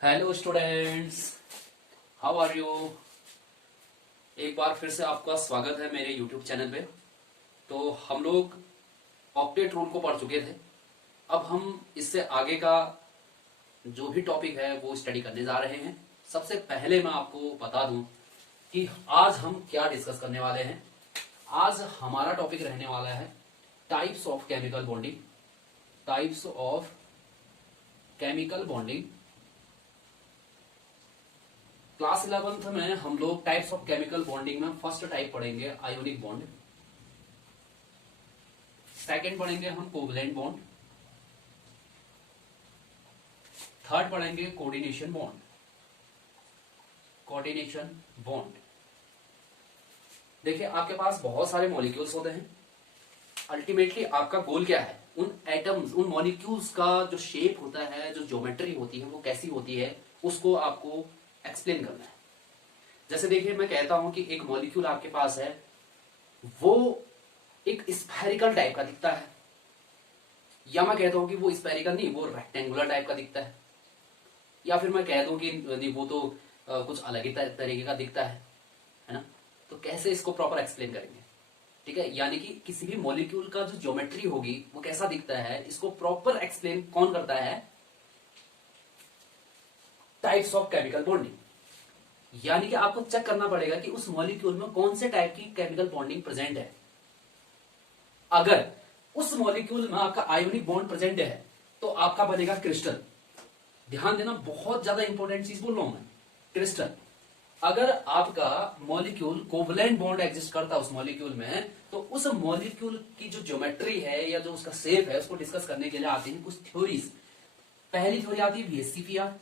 Hello students, how are you. एक बार फिर से आपका स्वागत है मेरे यूट्यूब चैनल पे। तो हम लोग ऑक्टेट रूल को पढ़ चुके थे। अब हम इससे आगे का जो भी टॉपिक है वो स्टडी करने जा रहे हैं। सबसे पहले मैं आपको बता दूं कि आज हम क्या डिस्कस करने वाले हैं। आज हमारा टॉपिक रहने वाला है types of chemical bonding. Types of chemical bonding. Class 11th में हम लोग टाइप्स ऑफ केमिकल बॉन्डिंग में फर्स्ट टाइप पढ़ेंगे आयोनिक बॉन्ड, सेकंड पढ़ेंगे हम कोवलेंट बॉन्ड, थर्ड पढ़ेंगे कोऑर्डिनेशन बॉन्ड। कोऑर्डिनेशन बॉन्ड, देखिए आपके पास बहुत सारे मॉलिक्यूल्स होते हैं। अल्टीमेटली आपका गोल क्या है, उन एटम्स, उन मॉलिक्यूल्स का जो शेप होता है, जो ज्योमेट्री होती है वो कैसी होती है, उसको आपको एक्सप्लेन करना है। जैसे देखिए मैं कहता हूं कि एक मॉलिक्यूल आपके पास है, वो एक स्फेरिकल टाइप का दिखता है, या मैं कहता हूं कि वो स्फेरिकल नहीं, वो रेक्टेंगुलर टाइप का दिखता है, या फिर मैं कह दूं कि नहीं वो तो कुछ अलग ही तरीके का दिखता है ना। तो कैसे इसको प्रॉपर एक्सप्लेन करेंगे, ठीक है। यानी कि किसी भी मॉलिक्यूल का जो ज्योमेट्री होगी वो कैसा दिखता है, इसको प्रॉपर एक्सप्लेन कौन करता है, टाइप्स ऑफ केमिकल बॉन्डिंग। यानी कि आपको चेक करना पड़ेगा कि उस मॉलिक्यूल में कौन से टाइप की केमिकल बॉन्डिंग प्रेजेंट है। अगर उस मॉलिक्यूल में आपका आयोनिक बॉन्ड प्रेजेंट है तो आपका बनेगा क्रिस्टल। ध्यान देना, बहुत ज्यादा इंपॉर्टेंट चीज बोल रहा हूं मैं, क्रिस्टल। अगर आपका मॉलिक्यूल कोवलेंट बॉन्ड एग्जिस्ट करता है उस मॉलिक्यूल में, तो उस मॉलिक्यूल की जो ज्योमेट्री है या जो उसका शेप है उसको डिस्कस करने के लिए आती है कुछ थ्योरीज। पहली थ्योरी आती है VSCPR,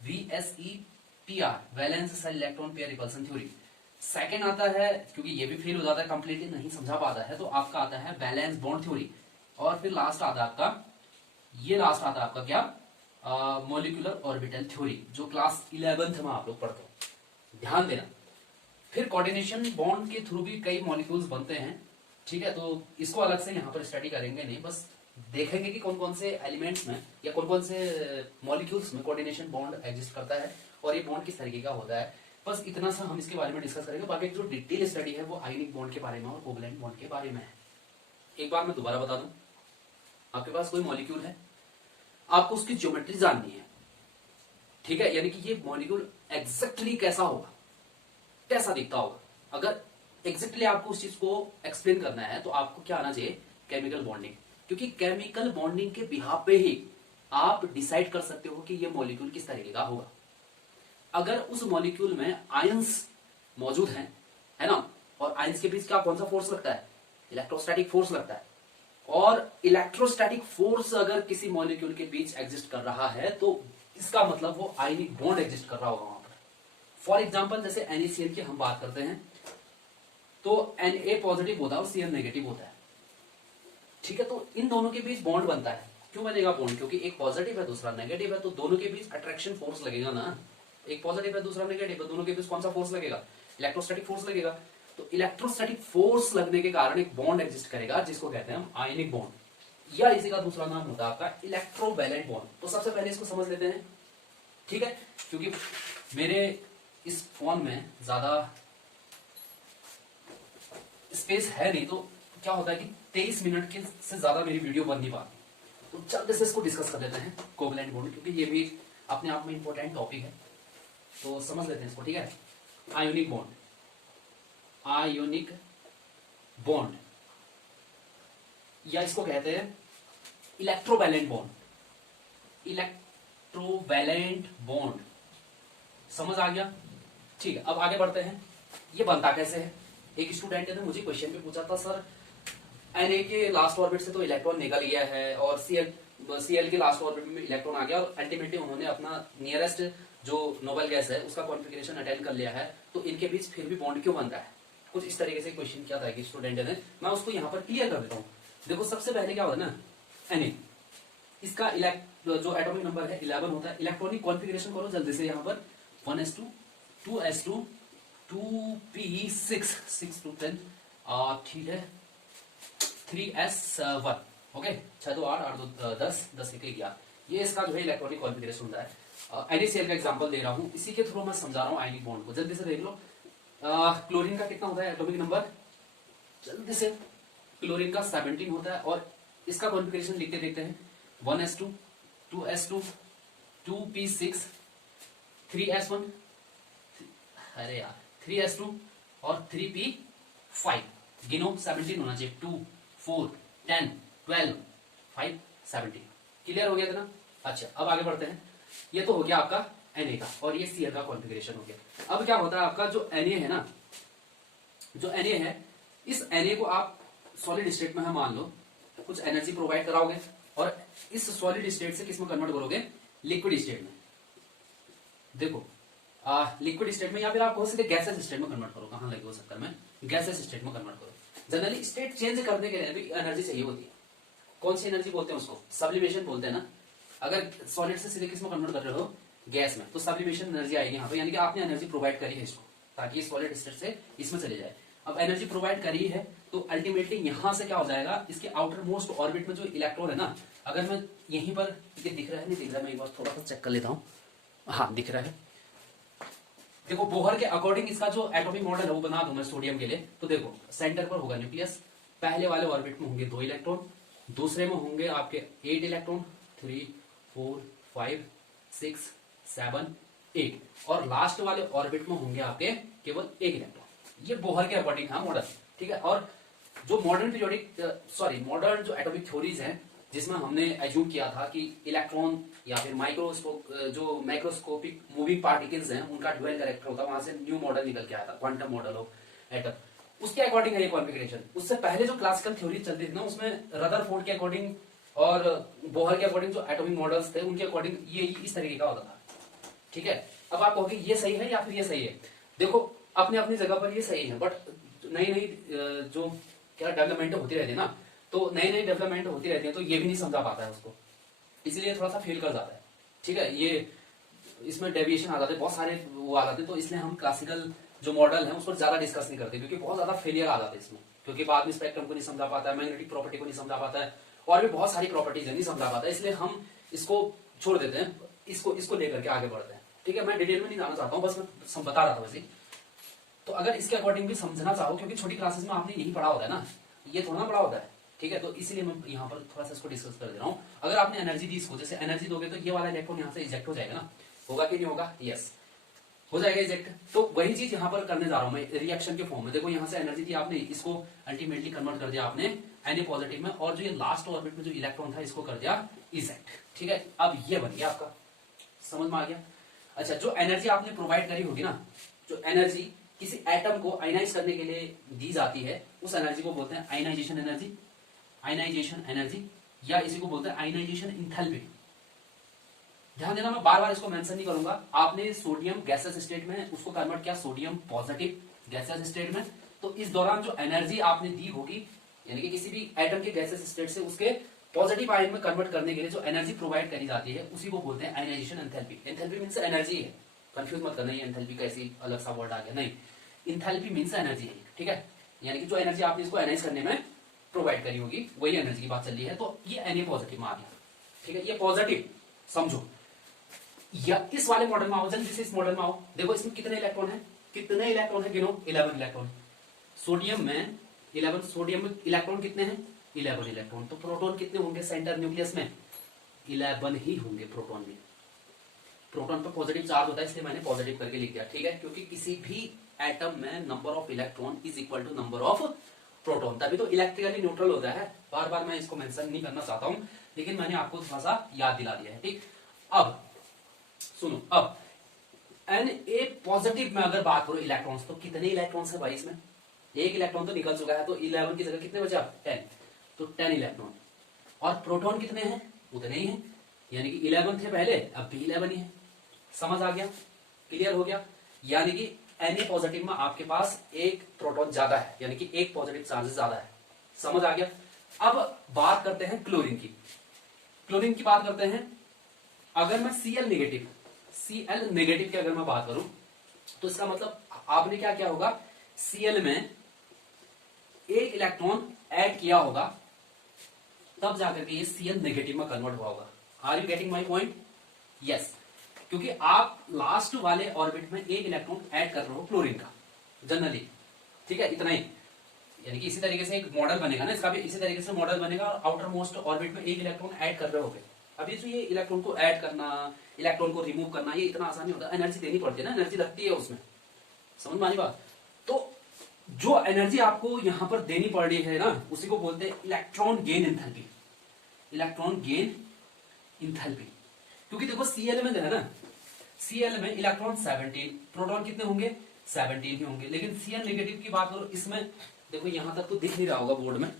VSEPR, valence shell electron pair repulsion theory. Second आता है, क्योंकि ये भी फेल हो जाता है, कंप्लीटली नहीं समझा पाता है, तो आपका आता है बैलेंस बॉन्ड थ्योरी। और फिर लास्ट आता है आपका, ये लास्ट आता है आपका क्या, मॉलिक्यूलर ऑर्बिटल थ्योरी, जो क्लास 11th में आप लोग पढ़ते हो। ध्यान देना। फिर कोऑर्डिनेशन बॉन्ड के थ्रू भी कई मॉलिक्यूल्स बनते हैं, ठीक है। तो इसको अलग से यहाँ पर स्टडी करेंगे नहीं, बस देखेंगे कि कौन कौन से एलिमेंट्स में या कौन कौन से मॉलिक्यूल्स में कोऑर्डिनेशन बॉन्ड एग्जिस्ट करता है और ये बॉन्ड किस तरीके का होता है। बस इतना सा हम इसके बारे में डिस्कस करेंगे। बाकी जो डिटेल स्टडी है वो आयोनिक बॉन्ड के बारे में और कोवलेंट बॉन्ड के बारे में है। एक बार मैं दोबारा बता दूं, आपके पास कोई मॉलिक्यूल है, आपको उसकी ज्योमेट्री जाननी है, ठीक है। यानी कि ये मॉलिक्यूल एग्जैक्टली कैसा होगा, कैसा दिखता होगा। अगर एग्जैक्टली आपको उस चीज को एक्सप्लेन करना है तो आपको क्या आना चाहिए, केमिकल बॉन्डिंग। क्योंकि केमिकल बॉन्डिंग के बिहाफ पे ही आप डिसाइड कर सकते हो कि ये मॉलिक्यूल किस तरीके का होगा। अगर उस मॉलिक्यूल में आयंस मौजूद हैं, है ना, और आयंस के बीच क्या कौन सा फोर्स लगता है, इलेक्ट्रोस्टैटिक फोर्स लगता है। और इलेक्ट्रोस्टैटिक फोर्स अगर किसी मॉलिक्यूल के बीच एग्जिस्ट कर रहा है तो इसका मतलब वो आयनिक बॉन्ड एग्जिस्ट कर रहा होगा वहां पर। फॉर एग्जाम्पल जैसे NaCl की हम बात करते हैं तो Na पॉजिटिव होता है और Cl नेगेटिव होता है, ठीक है। तो इन दोनों के बीच बॉन्ड बनता है। क्यों बनेगा बॉन्ड, क्योंकि एक पॉजिटिव है दूसरा नेगेटिव है, तो दोनों के बीच अट्रैक्शन फोर्स लगेगा ना। एक पॉजिटिव है दूसरा नेगेटिव है, दोनों के बीच कौन सा फोर्स लगेगा, इलेक्ट्रोस्टैटिक फोर्स लगेगा। तो इलेक्ट्रोस्टैटिक फोर्स लगने के कारण एक बॉन्ड एग्जिस्ट करेगा जिसको कहते हैं हम आयनिक बॉन्ड, या इसी का दूसरा नाम होता है आपका इलेक्ट्रोवैलेंट बॉन्ड। तो सबसे पहले इसको समझ लेते हैं, ठीक है। क्योंकि मेरे इस फोन में ज्यादा स्पेस है नहीं, तो क्या होता है कि 23 मिनट के से ज्यादा मेरी वीडियो बन नहीं पाती। तो जल्द से इसको डिस्कस कर लेते हैं कोवलेंट बॉन्ड, क्योंकि ये भी अपने आप में इंपॉर्टेंट टॉपिक है। तो समझ लेते हैं इसको, ठीक है। आयोनिक बॉन्ड, आयोनिक बॉन्ड, या इसको कहते हैं इलेक्ट्रोवैलेंट बॉन्ड। इलेक्ट्रोवैलेंट बॉन्ड समझ आ गया, ठीक है। अब आगे बढ़ते हैं, ये बनता कैसे है। एक स्टूडेंट ने मुझे क्वेश्चन पे पूछा था, सर Na के लास्ट ऑर्बिट से तो इलेक्ट्रॉन निकल गया है और Cl के लास्ट ऑर्बिट में इलेक्ट्रॉन आ गया, और अल्टीमेटली उन्होंने अपना नियरेस्ट जो नोबल गैस है उसका कॉन्फिगरेशन अटेंड कर लिया है, तो इनके बीच फिर भी बॉन्ड क्यों बनता है। कुछ इस तरीके से क्वेश्चन किया था कि स्टूडेंट ने, मैं उसको यहाँ पर क्लियर कर देता हूँ। देखो सबसे पहले क्या होता है ना, Na इसका जो एटॉमिक नंबर है 11 होता है। इलेक्ट्रॉनिक कॉन्फिगरेशन करो जल्दी से, यहाँ पर 1s2 2s2 2p6 6 to 10, ठीक है, 3s1, ओके। 6 2 8 8 2 10 10 1 11, ये इसका जो है इलेक्ट्रॉनिक कॉन्फ़िगरेशन होता है। NaCl का एग्जांपल दे रहा हूं, इसी के थ्रू मैं समझा रहा हूं आयनिक बॉन्ड को। जल्दी से देख लो, क्लोरीन का कितना होता है एटॉमिक नंबर, जल्दी से। क्लोरीन का 17 होता है और इसका कॉन्फ़िगरेशन लिखते देखते हैं 1s2 2s2 2p6 3s1, अरे यार 3s2 और 3p5। गिनो, 17 होना चाहिए, 2 4 10 12 5 17। क्लियर हो गया था ना। अच्छा अब आगे बढ़ते हैं। ये तो हो गया आपका Na का और ये Cl का कॉन्फ़िगरेशन हो गया। अब क्या होता है आपका जो Na है ना, जो Na है, इस Na को आप सॉलिड स्टेट में है मान लो, कुछ एनर्जी प्रोवाइड कराओगे और इस सॉलिड स्टेट से किस में कन्वर्ट करोगे, लिक्विड स्टेट में। देखो लिक्विड स्टेट में या फिर आप सीधे गैसेस स्टेट में कन्वर्ट करो, कहां लगे हो चक्कर में, गैसेस स्टेट में कन्वर्ट करो। जनरली स्टेट चेंज करने के लिए भी एनर्जी चाहिए होती है। कौन सी एनर्जी बोलते हैं उसको, सब्लिमेशन बोलते हैं ना। अगर सॉलिड से सीधे किस में कन्वर्ट कर रहे हो, गैस में, तो सब्लिमेशन एनर्जी आएगी यहाँ पे, यानी कि आपने एनर्जी प्रोवाइड करी है इसको ताकि सॉलिड स्टेट से इसमें चले जाए। अब एनर्जी प्रोवाइड करी है तो अल्टीमेटली यहां से क्या हो जाएगा, इसके आउटर मोस्ट ऑर्बिट में जो इलेक्ट्रॉन है ना, अगर मैं यहीं पर, ये दिख रहा है नहीं दिख रहा है, मैं एक बार थोड़ा सा चेक कर लेता हूँ। हाँ दिख रहा है। देखो बोहर के अकॉर्डिंग इसका जो एटॉमिक मॉडल है वो बना दूं मैं सोडियम के लिए। तो देखो सेंटर पर होगा न्यूक्लियस, पहले वाले ऑर्बिट में होंगे 2 इलेक्ट्रॉन, दूसरे में होंगे आपके 8 इलेक्ट्रॉन, 3 4 5 6 7 8, और लास्ट वाले ऑर्बिट में होंगे आपके केवल 1 इलेक्ट्रॉन। ये बोहर के अकॉर्डिंग था मॉडल, ठीक है। और जो मॉडर्न पीरियोडिक मॉडर्न जो एटॉमिक थ्योरीज हैं, जिसमें हमने एज्यूम किया था कि इलेक्ट्रॉन या फिर जो माइक्रोस्कोपिक मूविंग पार्टिकल्स हैं उनका ड्यूअल कैरेक्टर होता है, वहां से न्यू मॉडल निकल के आया था, क्वांटम मॉडल ऑफ एटम, उसके अकॉर्डिंग है ये कॉन्फ़िगरेशन। उससे पहले जो क्लासिकल थ्योरी चलती थी ना, उसमें रदरफोर्ड के अकॉर्डिंग और बोहर के अकॉर्डिंग जो एटॉमिक मॉडल्स थे उनके अकॉर्डिंग ये इस तरीके का होता था, ठीक है। अब आप कहोगे ये सही है या फिर ये सही है, देखो अपने अपनी जगह पर ये सही है, बट नई नई जो क्या डेवलपमेंट होती रहती है ना, तो नई नई डेवलपमेंट होती रहती है, तो ये भी नहीं समझा पाता है उसको, इसलिए थोड़ा सा फेल कर जाता है, ठीक है। ये इसमें डेविएशन आ जाते हैं, बहुत सारे वो आ जाते हैं, तो इसलिए हम क्लासिकल जो मॉडल है उस पर ज्यादा डिस्कस नहीं करते, क्योंकि बहुत ज्यादा फेलियर आ जाते हैं इसमें, क्योंकि बाद में स्पेक्ट्रम को नहीं समझा पाता है, मैग्नेटिक प्रॉपर्टी को नहीं समझा पाता है, और भी बहुत सारी प्रॉपर्टीज नहीं समझा पाता है, इसलिए हम इसको छोड़ देते हैं, इसको लेकर के आगे बढ़ते हैं, ठीक है। मैं डिटेल में नहीं जाना चाहता हूँ, बस मैं बता रहा था वैसे। तो अगर इसके अकॉर्डिंग भी समझना चाहो, क्योंकि छोटी क्लासेस में आपने यही पढ़ा होता है ना, ये थोड़ा ना पढ़ा होता है, ठीक है। तो इसलिए मैं यहाँ पर थोड़ा सा इसको डिस्कस कर दे रहा हूँ। अगर आपने एनर्जी दी इसको, जैसे एनर्जी दोगे तो ये वाला इलेक्ट्रॉन यहाँ से इजेक्ट हो जाएगा ना, होगा कि नहीं होगा, यस हो जाएगा इजेक्ट। तो वही चीज यहाँ पर करने जा रहा हूँ मैं रिएक्शन के फॉर्म में। देखो यहाँ से एनर्जी दी आपने, इसको अल्टीमेटली कन्वर्ट कर दिया आपने Na पॉजिटिव में, और जो ये लास्ट ऑर्बिट में जो इलेक्ट्रॉन था इसको कर दिया इजेक्ट, ठीक है। अब ये बन गया आपका, समझ में आ गया। अच्छा जो एनर्जी आपने प्रोवाइड करी होगी ना, जो एनर्जी किसी एटम को आयनाइज करने के लिए दी जाती है, उस एनर्जी को बोलते हैं आयनाइजेशन एनर्जी, आयनाइजेशन एनर्जी, या इसी को बोलते हैं आयनाइजेशन इंथैल्पी। ध्यान देना, मैं बार बार इसको मेंशन नहीं करूंगा। आपने सोडियम गैसेस स्टेट में उसको कन्वर्ट किया सोडियम पॉजिटिव गैसेस स्टेट में, तो इस दौरान जो एनर्जी आपने दी होगी, यानी कि किसी भी एटम के गैसेस स्टेट से उसके पॉजिटिव आयन में कन्वर्ट करने के लिए जो एनर्जी प्रोवाइड करी जाती है, उसी को बोलते हैं ionisation enthalpy. Enthalpy means energy है, कंफ्यूज मत करना, ये एंथैल्पी कैसी अलग सा वर्ड आ गया, नहीं, एंथैल्पी मींस एनर्जी है, ठीक है। यानी कि जो एनर्जी आपने इसको एनालाइज करने में प्रोवाइड करी होगी, वही एनर्जी की बात चल रही है। तो ये Na पॉजिटिव में आ गया, ठीक है, ये पॉजिटिव समझो। या इस वाले मॉडल में आओ, जल्दी से इस मॉडल में आओ। देखो इसमें कितने इलेक्ट्रॉन है, कितने इलेक्ट्रॉन है, गिनो, 11 इलेक्ट्रॉन। सोडियम में 11, सोडियम में इलेक्ट्रॉन कितने हैं, 11 इलेक्ट्रॉन। तो प्रोटॉन कितने होंगे सेंटर न्यूक्लियस में, 11 ही होंगे प्रोटॉन में। प्रोटॉन पर पॉजिटिव चार्ज होता है, इसलिए मैंने पॉजिटिव करके लिख दिया, ठीक है। क्योंकि किसी भी एटम में number of electron is equal to number of proton, तभी तो इलेक्ट्रिकली न्यूट्रल होता है। बार बार मैं इसको मेंशन नहीं करना चाहता हूं, लेकिन मैंने आपको थोड़ा सा याद दिला दिया है, ठीक। अब सुनो, अब Na पॉजिटिव में अगर बात करो इलेक्ट्रॉन्स, तो कितने इलेक्ट्रॉन्स है भाई इसमें, एक इलेक्ट्रॉन तो निकल चुका है, तो 11 की जगह कितने बचे आप, 10, तो 10 इलेक्ट्रॉन। और प्रोटॉन कितने हैं, उतने ही हैं, यानी कि 11 थे पहले, अब भी 11 ही है। समझ आ गया, क्लियर हो गया। यानी कि Na पॉजिटिव में आपके पास एक प्रोटॉन ज्यादा है, यानी कि एक पॉजिटिव चार्ज ज्यादा है। समझ आ गया। अब बात करते हैं क्लोरीन की, क्लोरीन की बात करते हैं। अगर मैं Cl नेगेटिव की अगर मैं बात करूं, तो इसका मतलब आपने क्या किया होगा, Cl में एक इलेक्ट्रॉन ऐड किया होगा, तब जाकर के ये Cl नेगेटिव में कन्वर्ट हुआ होगा। Are you getting my point? Yes, क्योंकि आप लास्ट वाले ऑर्बिट में एक इलेक्ट्रॉन ऐड कर रहे हो क्लोरीन का जनरली, ठीक है, इतना ही। यानी कि इसी तरीके से एक मॉडल बनेगा ना, इसका भी इसी तरीके से मॉडल बनेगा, और आउटर मोस्ट ऑर्बिट में एक इलेक्ट्रॉन ऐड कर रहे होगे। अभी जो ये इलेक्ट्रॉन को ऐड करना, इलेक्ट्रॉन को रिमूव करना, ये इतना आसान नहीं होता, एनर्जी देनी पड़ती है ना, एनर्जी लगती है उसमें, समझ में आ रही बात? तो जो एनर्जी आपको यहां पर देनी पड़ रही है ना, उसी को बोलते हैं electron gain enthalpy, electron gain enthalpy. क्योंकि देखो Cl में है ना, Cl में इलेक्ट्रॉन 17, प्रोटॉन कितने होंगे? 17 ही होंगे। लेकिन Cl नेगेटिव की बात करो, इसमें देखो यहां तक तो दिख नहीं रहा होगा बोर्ड में,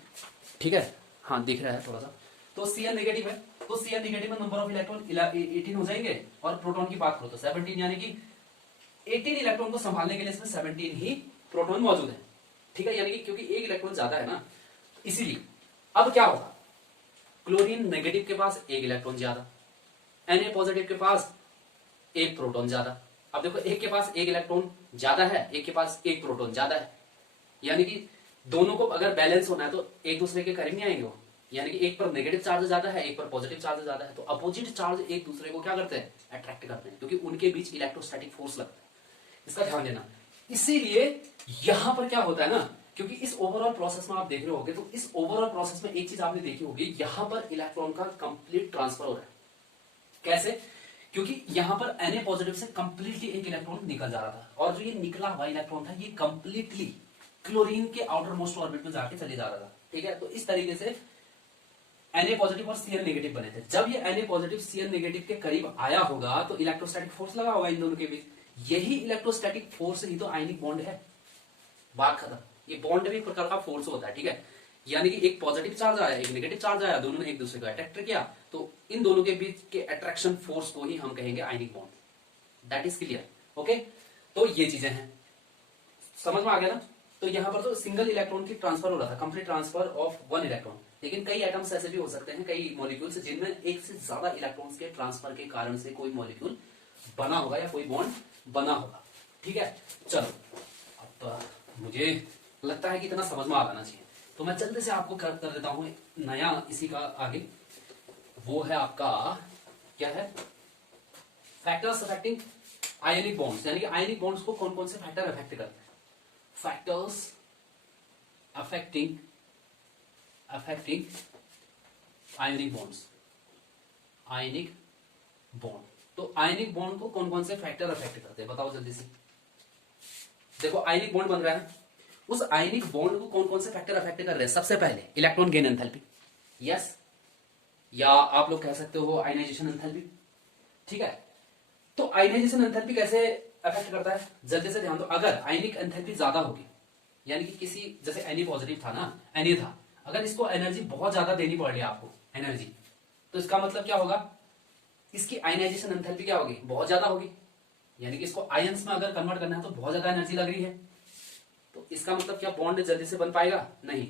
ठीक है, हाँ दिख रहा है थोड़ा सा। तो Cl नेगेटिव है, तो Cl नेगेटिव में नंबर ऑफ इलेक्ट्रॉन 18 हो जाएंगे, और प्रोटॉन की बात करो तो 17, यानी कि 18 इलेक्ट्रॉन को संभालने के लिए इसमें 17 ही प्रोटॉन मौजूद है, ठीक है, यानी कि क्योंकि एक इलेक्ट्रॉन ज्यादा है ना, इसीलिए। अब क्या होगा, क्लोरीन नेगेटिव के पास एक इलेक्ट्रॉन ज्यादा, Na पॉजिटिव के पास एक प्रोटॉन ज्यादा। अब देखो एक के पास एक इलेक्ट्रॉन ज्यादा है, एक के पास एक प्रोटॉन ज्यादा है, यानी कि दोनों को अगर बैलेंस होना है तो एक दूसरे के करीब नहीं आएंगे वो, यानी कि एक पर नेगेटिव चार्ज ज्यादा है, एक पर पॉजिटिव चार्ज ज्यादा है, तो अपोजिट चार्ज एक दूसरे को क्या करते हैं? अट्रैक्ट करते हैं, क्योंकि उनके बीच इलेक्ट्रोस्टैटिक फोर्स लगता है, इसका ध्यान देना। इसीलिए यहां पर क्या होता है ना, क्योंकि इस ओवरऑल प्रोसेस में आप देख रहे होगे, तो इस ओवरऑल प्रोसेस में एक चीज आपने देखी होगी, यहां पर इलेक्ट्रॉन का कंप्लीट ट्रांसफर हो रहा है। कैसे? क्योंकि यहां पर Na पॉजिटिव से कंप्लीटली एक इलेक्ट्रॉन निकल जा रहा था, और जो ये निकला हुआ इलेक्ट्रॉन था ये कंप्लीटली क्लोरीन के आउटर मोस्ट ऑर्बिट में जाके चले जा रहा था, ठीक है। तो इस तरीके से Na पॉजिटिव और Cl नेगेटिव बने थे। जब ये Na पॉजिटिव Cl नेगेटिव के करीब आया होगा तो इलेक्ट्रोस्टैटिक फोर्स लगा होगा इन दोनों के बीच, यही इलेक्ट्रोस्टैटिक फोर्स ही तो आयनिक बॉन्ड है, बात खत्म। ये बॉन्ड भी एक प्रकार का फोर्स होता है, ठीक है, यानी कि एक पॉजिटिव चार्ज आया, एक नेगेटिव चार्ज आया, दोनों ने एक दूसरे को अट्रैक्ट किया, तो इन दोनों के बीच के अट्रैक्शन फोर्स को ही हम कहेंगे ionic bond. That is clear? Okay, तो ये चीजें हैं, समझ में आ गया ना। तो यहां पर तो सिंगल इलेक्ट्रॉन की ट्रांसफर हो रहा था, complete transfer of one electron, लेकिन कई एटम्स ऐसे भी हो सकते हैं, कई मॉलिक्यूल्स जिनमें एक से ज्यादा इलेक्ट्रॉन्स के ट्रांसफर के कारण से कोई मॉलिक्यूल बना होगा या कोई बॉन्ड बना होगा, ठीक है। चलो, अब मुझे लगता है कि इतना समझ में आ जाना चाहिए, तो मैं जल्दी से आपको कर देता हूं नया इसी का आगे, वो है आपका क्या है, फैक्टर्स अफेक्टिंग आयनिक बॉन्ड्स, यानी कि आयनिक बॉन्ड्स को कौन कौन से फैक्टर अफेक्ट करते हैं। फैक्टर्स अफेक्टिंग आयनिक बॉन्ड्स, आयनिक बॉन्ड, तो आयनिक बॉन्ड को कौन कौन से फैक्टर अफेक्ट करते हैं, बताओ जल्दी से। देखो आयनिक बॉन्ड बन रहा है, उस आयनिक बॉन्ड को कौन कौन से फैक्टर अफेक्ट कर रहे हैं? सबसे पहले इलेक्ट्रॉन गेन एंथैल्पी, यस, या आप लोग कह सकते हो आयनाइजेशन एंथैल्पी, ठीक है। तो आयनाइजेशन एंथैल्पी कैसे अफेक्ट करता है, जल्दी से ध्यान दो। अगर आयनिक एंथैल्पी ज्यादा होगी, यानी कि किसी जैसे Na पॉजिटिव था ना, Na था, अगर इसको एनर्जी बहुत ज्यादा देनी पड़ रही है आपको एनर्जी, तो इसका मतलब क्या होगा, इसकी आयनाइजेशन एंथैल्पी क्या होगी, बहुत ज्यादा होगी, यानी कि इसको आयंस में अगर कन्वर्ट करना है तो बहुत ज्यादा एनर्जी लग रही है, तो इसका मतलब क्या बॉन्ड जल्दी से बन पाएगा? नहीं।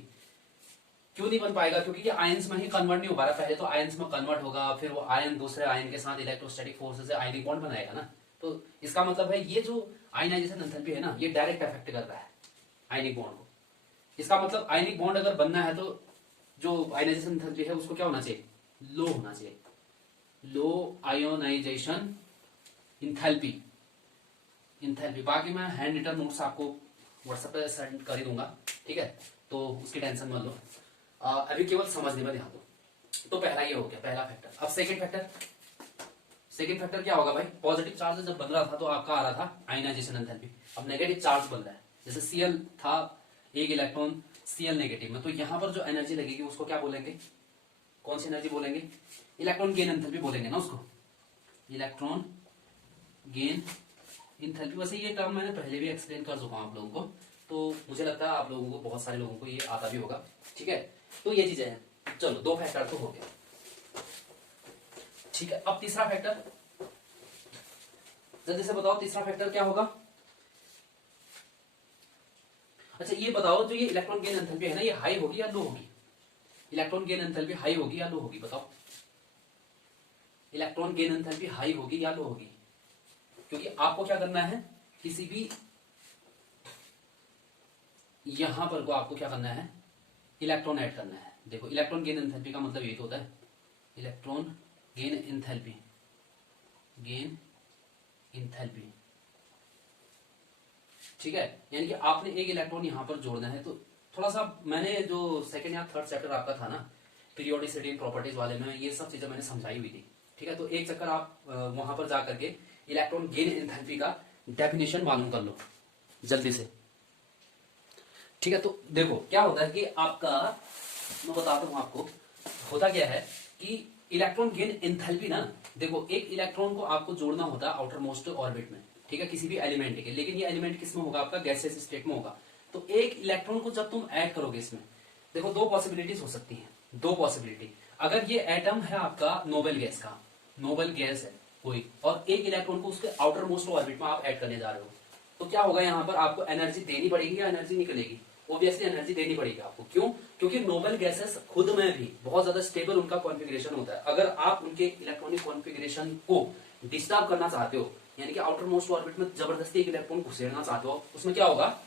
क्यों नहीं बन पाएगा? क्योंकि ये आयंस में ही कन्वर्ट नहीं हो पा रहा, पहले तो आयंस में कन्वर्ट होगा, फिर वो आयन दूसरे आयन के साथ इलेक्ट्रोस्टैटिक फोर्स से आयनिक बॉन्ड बनाएगा ना, तो इसका मतलब है ये जो आयनाइजेशन एंथैल्पी है ना, ये डायरेक्ट अफेक्ट कर रहा है आयनिक बॉन्ड को। इसका मतलब आयनिक बॉन्ड अगर बनना है तो जो आयनाइजेशन एंथैल्पी है उसको क्या होना चाहिए, लो होना चाहिए, लो आयोनाइजेशन इंथैल्पी। बाकी मैं हैंड रिटन नोट्स आपको व्हाट्सएप पे सेंड कर ही दूंगा, ठीक है, तो उसकी टेंशन मत लो, अभी केवल समझने में ध्यान दो। तो पहला ये हो गया, पहला फैक्टर। अब सेकंड फैक्टर क्या होगा भाई, पॉजिटिव चार्ज जब बन रहा था तो आपका आ रहा था आयनाइजेशन एंथैल्पी, अब नेगेटिव चार्ज बन रहा है, जैसे Cl था एक इलेक्ट्रॉन Cl नेगेटिव में, तो यहां पर जो एनर्जी लगेगी उसको क्या बोलेंगे, कौन सी एनर्जी बोलेंगे, इलेक्ट्रॉन गेन एंथैल्पी बोलेंगे ना उसको, इलेक्ट्रॉन गेन एंथैल्पी। वैसे ये टर्म मैंने पहले भी एक्सप्लेन कर चुका हूं आप लोगों को, तो मुझे लगता है आप लोगों को, बहुत सारे लोगों को ये आता भी होगा, ठीक है। तो ये चीजें हैं। चलो, दो फैक्टर तो हो गया, ठीक है। अब तीसरा फैक्टर जल्दी से बताओ, तीसरा फैक्टर क्या होगा। अच्छा ये बताओ, जो ये इलेक्ट्रॉन गेन एंथैल्पी है ना, ये हाई होगी या लो होगी, इलेक्ट्रॉन गेन एंथैल्पी हाई होगी या लो होगी, बताओ। इलेक्ट्रॉन गेन एंथैल्पी हाई होगी या लो होगी, क्योंकि आपको क्या करना है, किसी भी यहां पर को आपको क्या करना है, इलेक्ट्रॉन ऐड करना है। देखो इलेक्ट्रॉन गेन एंथैल्पी का मतलब ये तो होता है electron gain enthalpy, gain enthalpy, ठीक है। यानी कि आपने एक इलेक्ट्रॉन यहां पर जोड़ना है, तो थोड़ा सा मैंने जो सेकंड या थर्ड चैप्टर आपका था ना पीरियोडिसिटी प्रॉपर्टीज वाले में, ये सब चीजें मैंने समझाई हुई थी, ठीक है। तो एक चक्कर आप वहां पर जाकर के इलेक्ट्रॉन गेन एंथैल्पी का डेफिनेशन मालूम कर लो जल्दी से, ठीक है। तो देखो क्या होता है कि आपका, मैं बताता हूं आपको होता क्या है कि इलेक्ट्रॉन गेन एंथैल्पी ना, देखो एक इलेक्ट्रॉन को आपको जोड़ना होता है आउटर मोस्ट ऑर्बिट में, ठीक है, किसी भी एलिमेंट के, लेकिन ये एलिमेंट किसमें होगा, आपका गैसियस स्टेट में होगा। तो एक इलेक्ट्रॉन को जब तुम ऐड करोगे इसमें, देखो दो पॉसिबिलिटीज हो सकती हैं, दो पॉसिबिलिटी। अगर ये एटम है आपका नोबेल गैस का, नोबेल गैस है कोई, और एक इलेक्ट्रॉन को उसके आउटर मोस्ट ऑर्बिट में आप ऐड करने जा रहे हो, तो क्या होगा, यहां पर आपको एनर्जी देनी पड़ेगी या एनर्जी निकलेगी, ऑब्वियसली एनर्जी देनी पड़ेगी आपको। क्यों? क्योंकि नोबेल गैसेस खुद में भी बहुत ज्यादा स्टेबल उनका कॉन्फ़िगरेशन होता है। अगर आप उनके इलेक्ट्रॉनिक कॉन्फ़िगरेशन को डिस्टर्ब करना चाहते हो, यानी कि आउटर मोस्ट ऑर्बिट में जबरदस्ती एक इलेक्ट्रॉन घुसेड़ना चाहते हो, उसमें क्या होगा,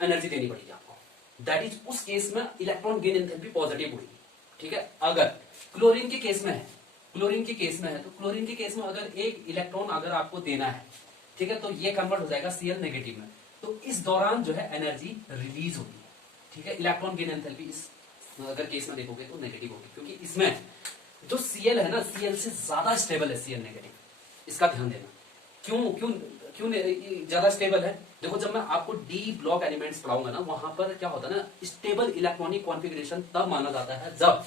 एनर्जी देनी पड़ेगी आपको। दैट इज, उस केस में इलेक्ट्रॉन गेन एंथैल्पी पॉजिटिव होगी, ठीक है। अगर क्लोरीन के केस में है, क्लोरीन के केस में है, तो क्लोरीन के केस में अगर एक इलेक्ट्रॉन अगर आपको देना है, ठीक है, तो ये कन्वर्ट हो जाएगा Cl नेगेटिव में, तो इस दौरान जो है एनर्जी रिलीज होती है, ठीक है। इलेक्ट्रॉन गेन एंथैल्पी इस अगर केस में देखोगे तो नेगेटिव होगी, क्योंकि इसमें जो Cl है ना, Cl से ज्यादा स्टेबल है Cl नेगेटिव, इसका ध्यान देना। क्यों क्यों क्यों ज्यादा स्टेबल है, देखो जब मैं आपको डी ब्लॉक एलिमेंट्स पढ़ाऊंगा ना, वहां पर क्या होता है ना, स्टेबल इलेक्ट्रॉनिक कॉन्फ़िगरेशन तब माना जाता है जब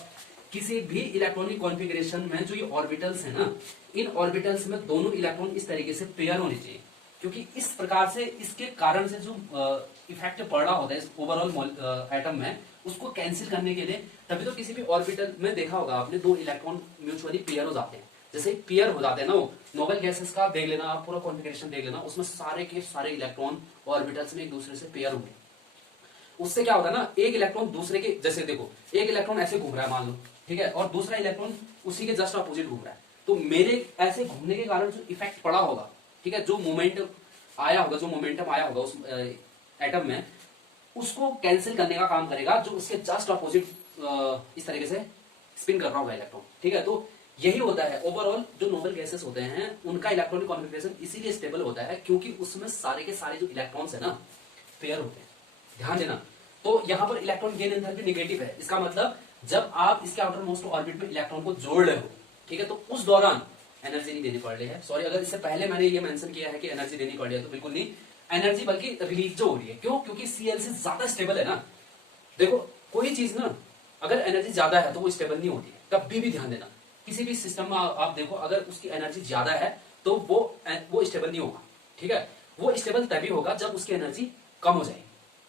किसी भी इलेक्ट्रॉनिक कॉन्फ़िगरेशन में जो ये ऑर्बिटल्स है ना, इन ऑर्बिटल्स में दोनों इलेक्ट्रॉन इस तरीके से पेयर होने चाहिए, क्योंकि इस प्रकार से इसके कारण से जो इफेक्ट पड़ रहा होता है इस ओवरऑल एटम में, उसको कैंसिल करने के लिए, तभी तो किसी भी ऑर्बिटल में देखा होगा आपने, दो इलेक्ट्रॉन म्यूचुअली पेयर हो जाते हैं। जैसे पेयर हो जाते हैं ना, वो नोबेल गैसेस का देख लेना आप, पूरा कॉन्फ़िगरेशन देख लेना, उसमें सारे के सारे इलेक्ट्रॉन ऑर्बिटल्स में एक दूसरे से पेयर होंगे। उससे क्या होता है ना, एक इलेक्ट्रॉन दूसरे के, जैसे देखो एक इलेक्ट्रॉन ऐसे घूम रहा है मान लो, ठीक है, और दूसरा इलेक्ट्रॉन उसी के जस्ट अपोजिट घूम रहा है, तो मेरे ऐसे घूमने के कारण जो इफेक्ट पड़ा होगा, ठीक है, जो मोमेंट आया होगा, जो मोमेंटम आया होगा उस एटम में, उसको कैंसिल करने का काम करेगा जो उसके जस्ट अपोजिट इस तरीके से स्पिन कर रहा होगा इलेक्ट्रॉन, ठीक है। तो यही होता है ओवरऑल, जो नोबेल गैसेस होते हैं उनका इलेक्ट्रॉनिक कॉन्फ़िगरेशन इसीलिए स्टेबल होता है क्योंकि उसमें सारे के सारे जो इलेक्ट्रॉन्स है ना, पेयर होते हैं, ध्यान देना। तो यहां पर इलेक्ट्रॉन गेन एंथैल्पी नेगेटिव है, इसका मतलब जब आप इसके आउटर मोस्ट ऑर्बिट में इलेक्ट्रॉन को जोड़ रहे हो, ठीक है, तो उस दौरान एनर्जी नहीं देनी पड़ रही है। सॉरी, अगर इससे पहले मैंने ये मेंशन किया है कि एनर्जी देनी पड़ रही है, तो बिल्कुल नहीं, एनर्जी बल्कि रिलीज जो हो रही है। क्यों? क्योंकि Cl से ज्यादा स्टेबल है ना। देखो कोई चीज ना अगर एनर्जी ज्यादा है तो वो स्टेबल नहीं होती है, कभी भी ध्यान देना। किसी भी सिस्टम में आप देखो, अगर उसकी एनर्जी ज्यादा है तो वो स्टेबल नहीं होगा, ठीक है। वो स्टेबल तभी होगा जब उसकी एनर्जी कम हो जाएगी।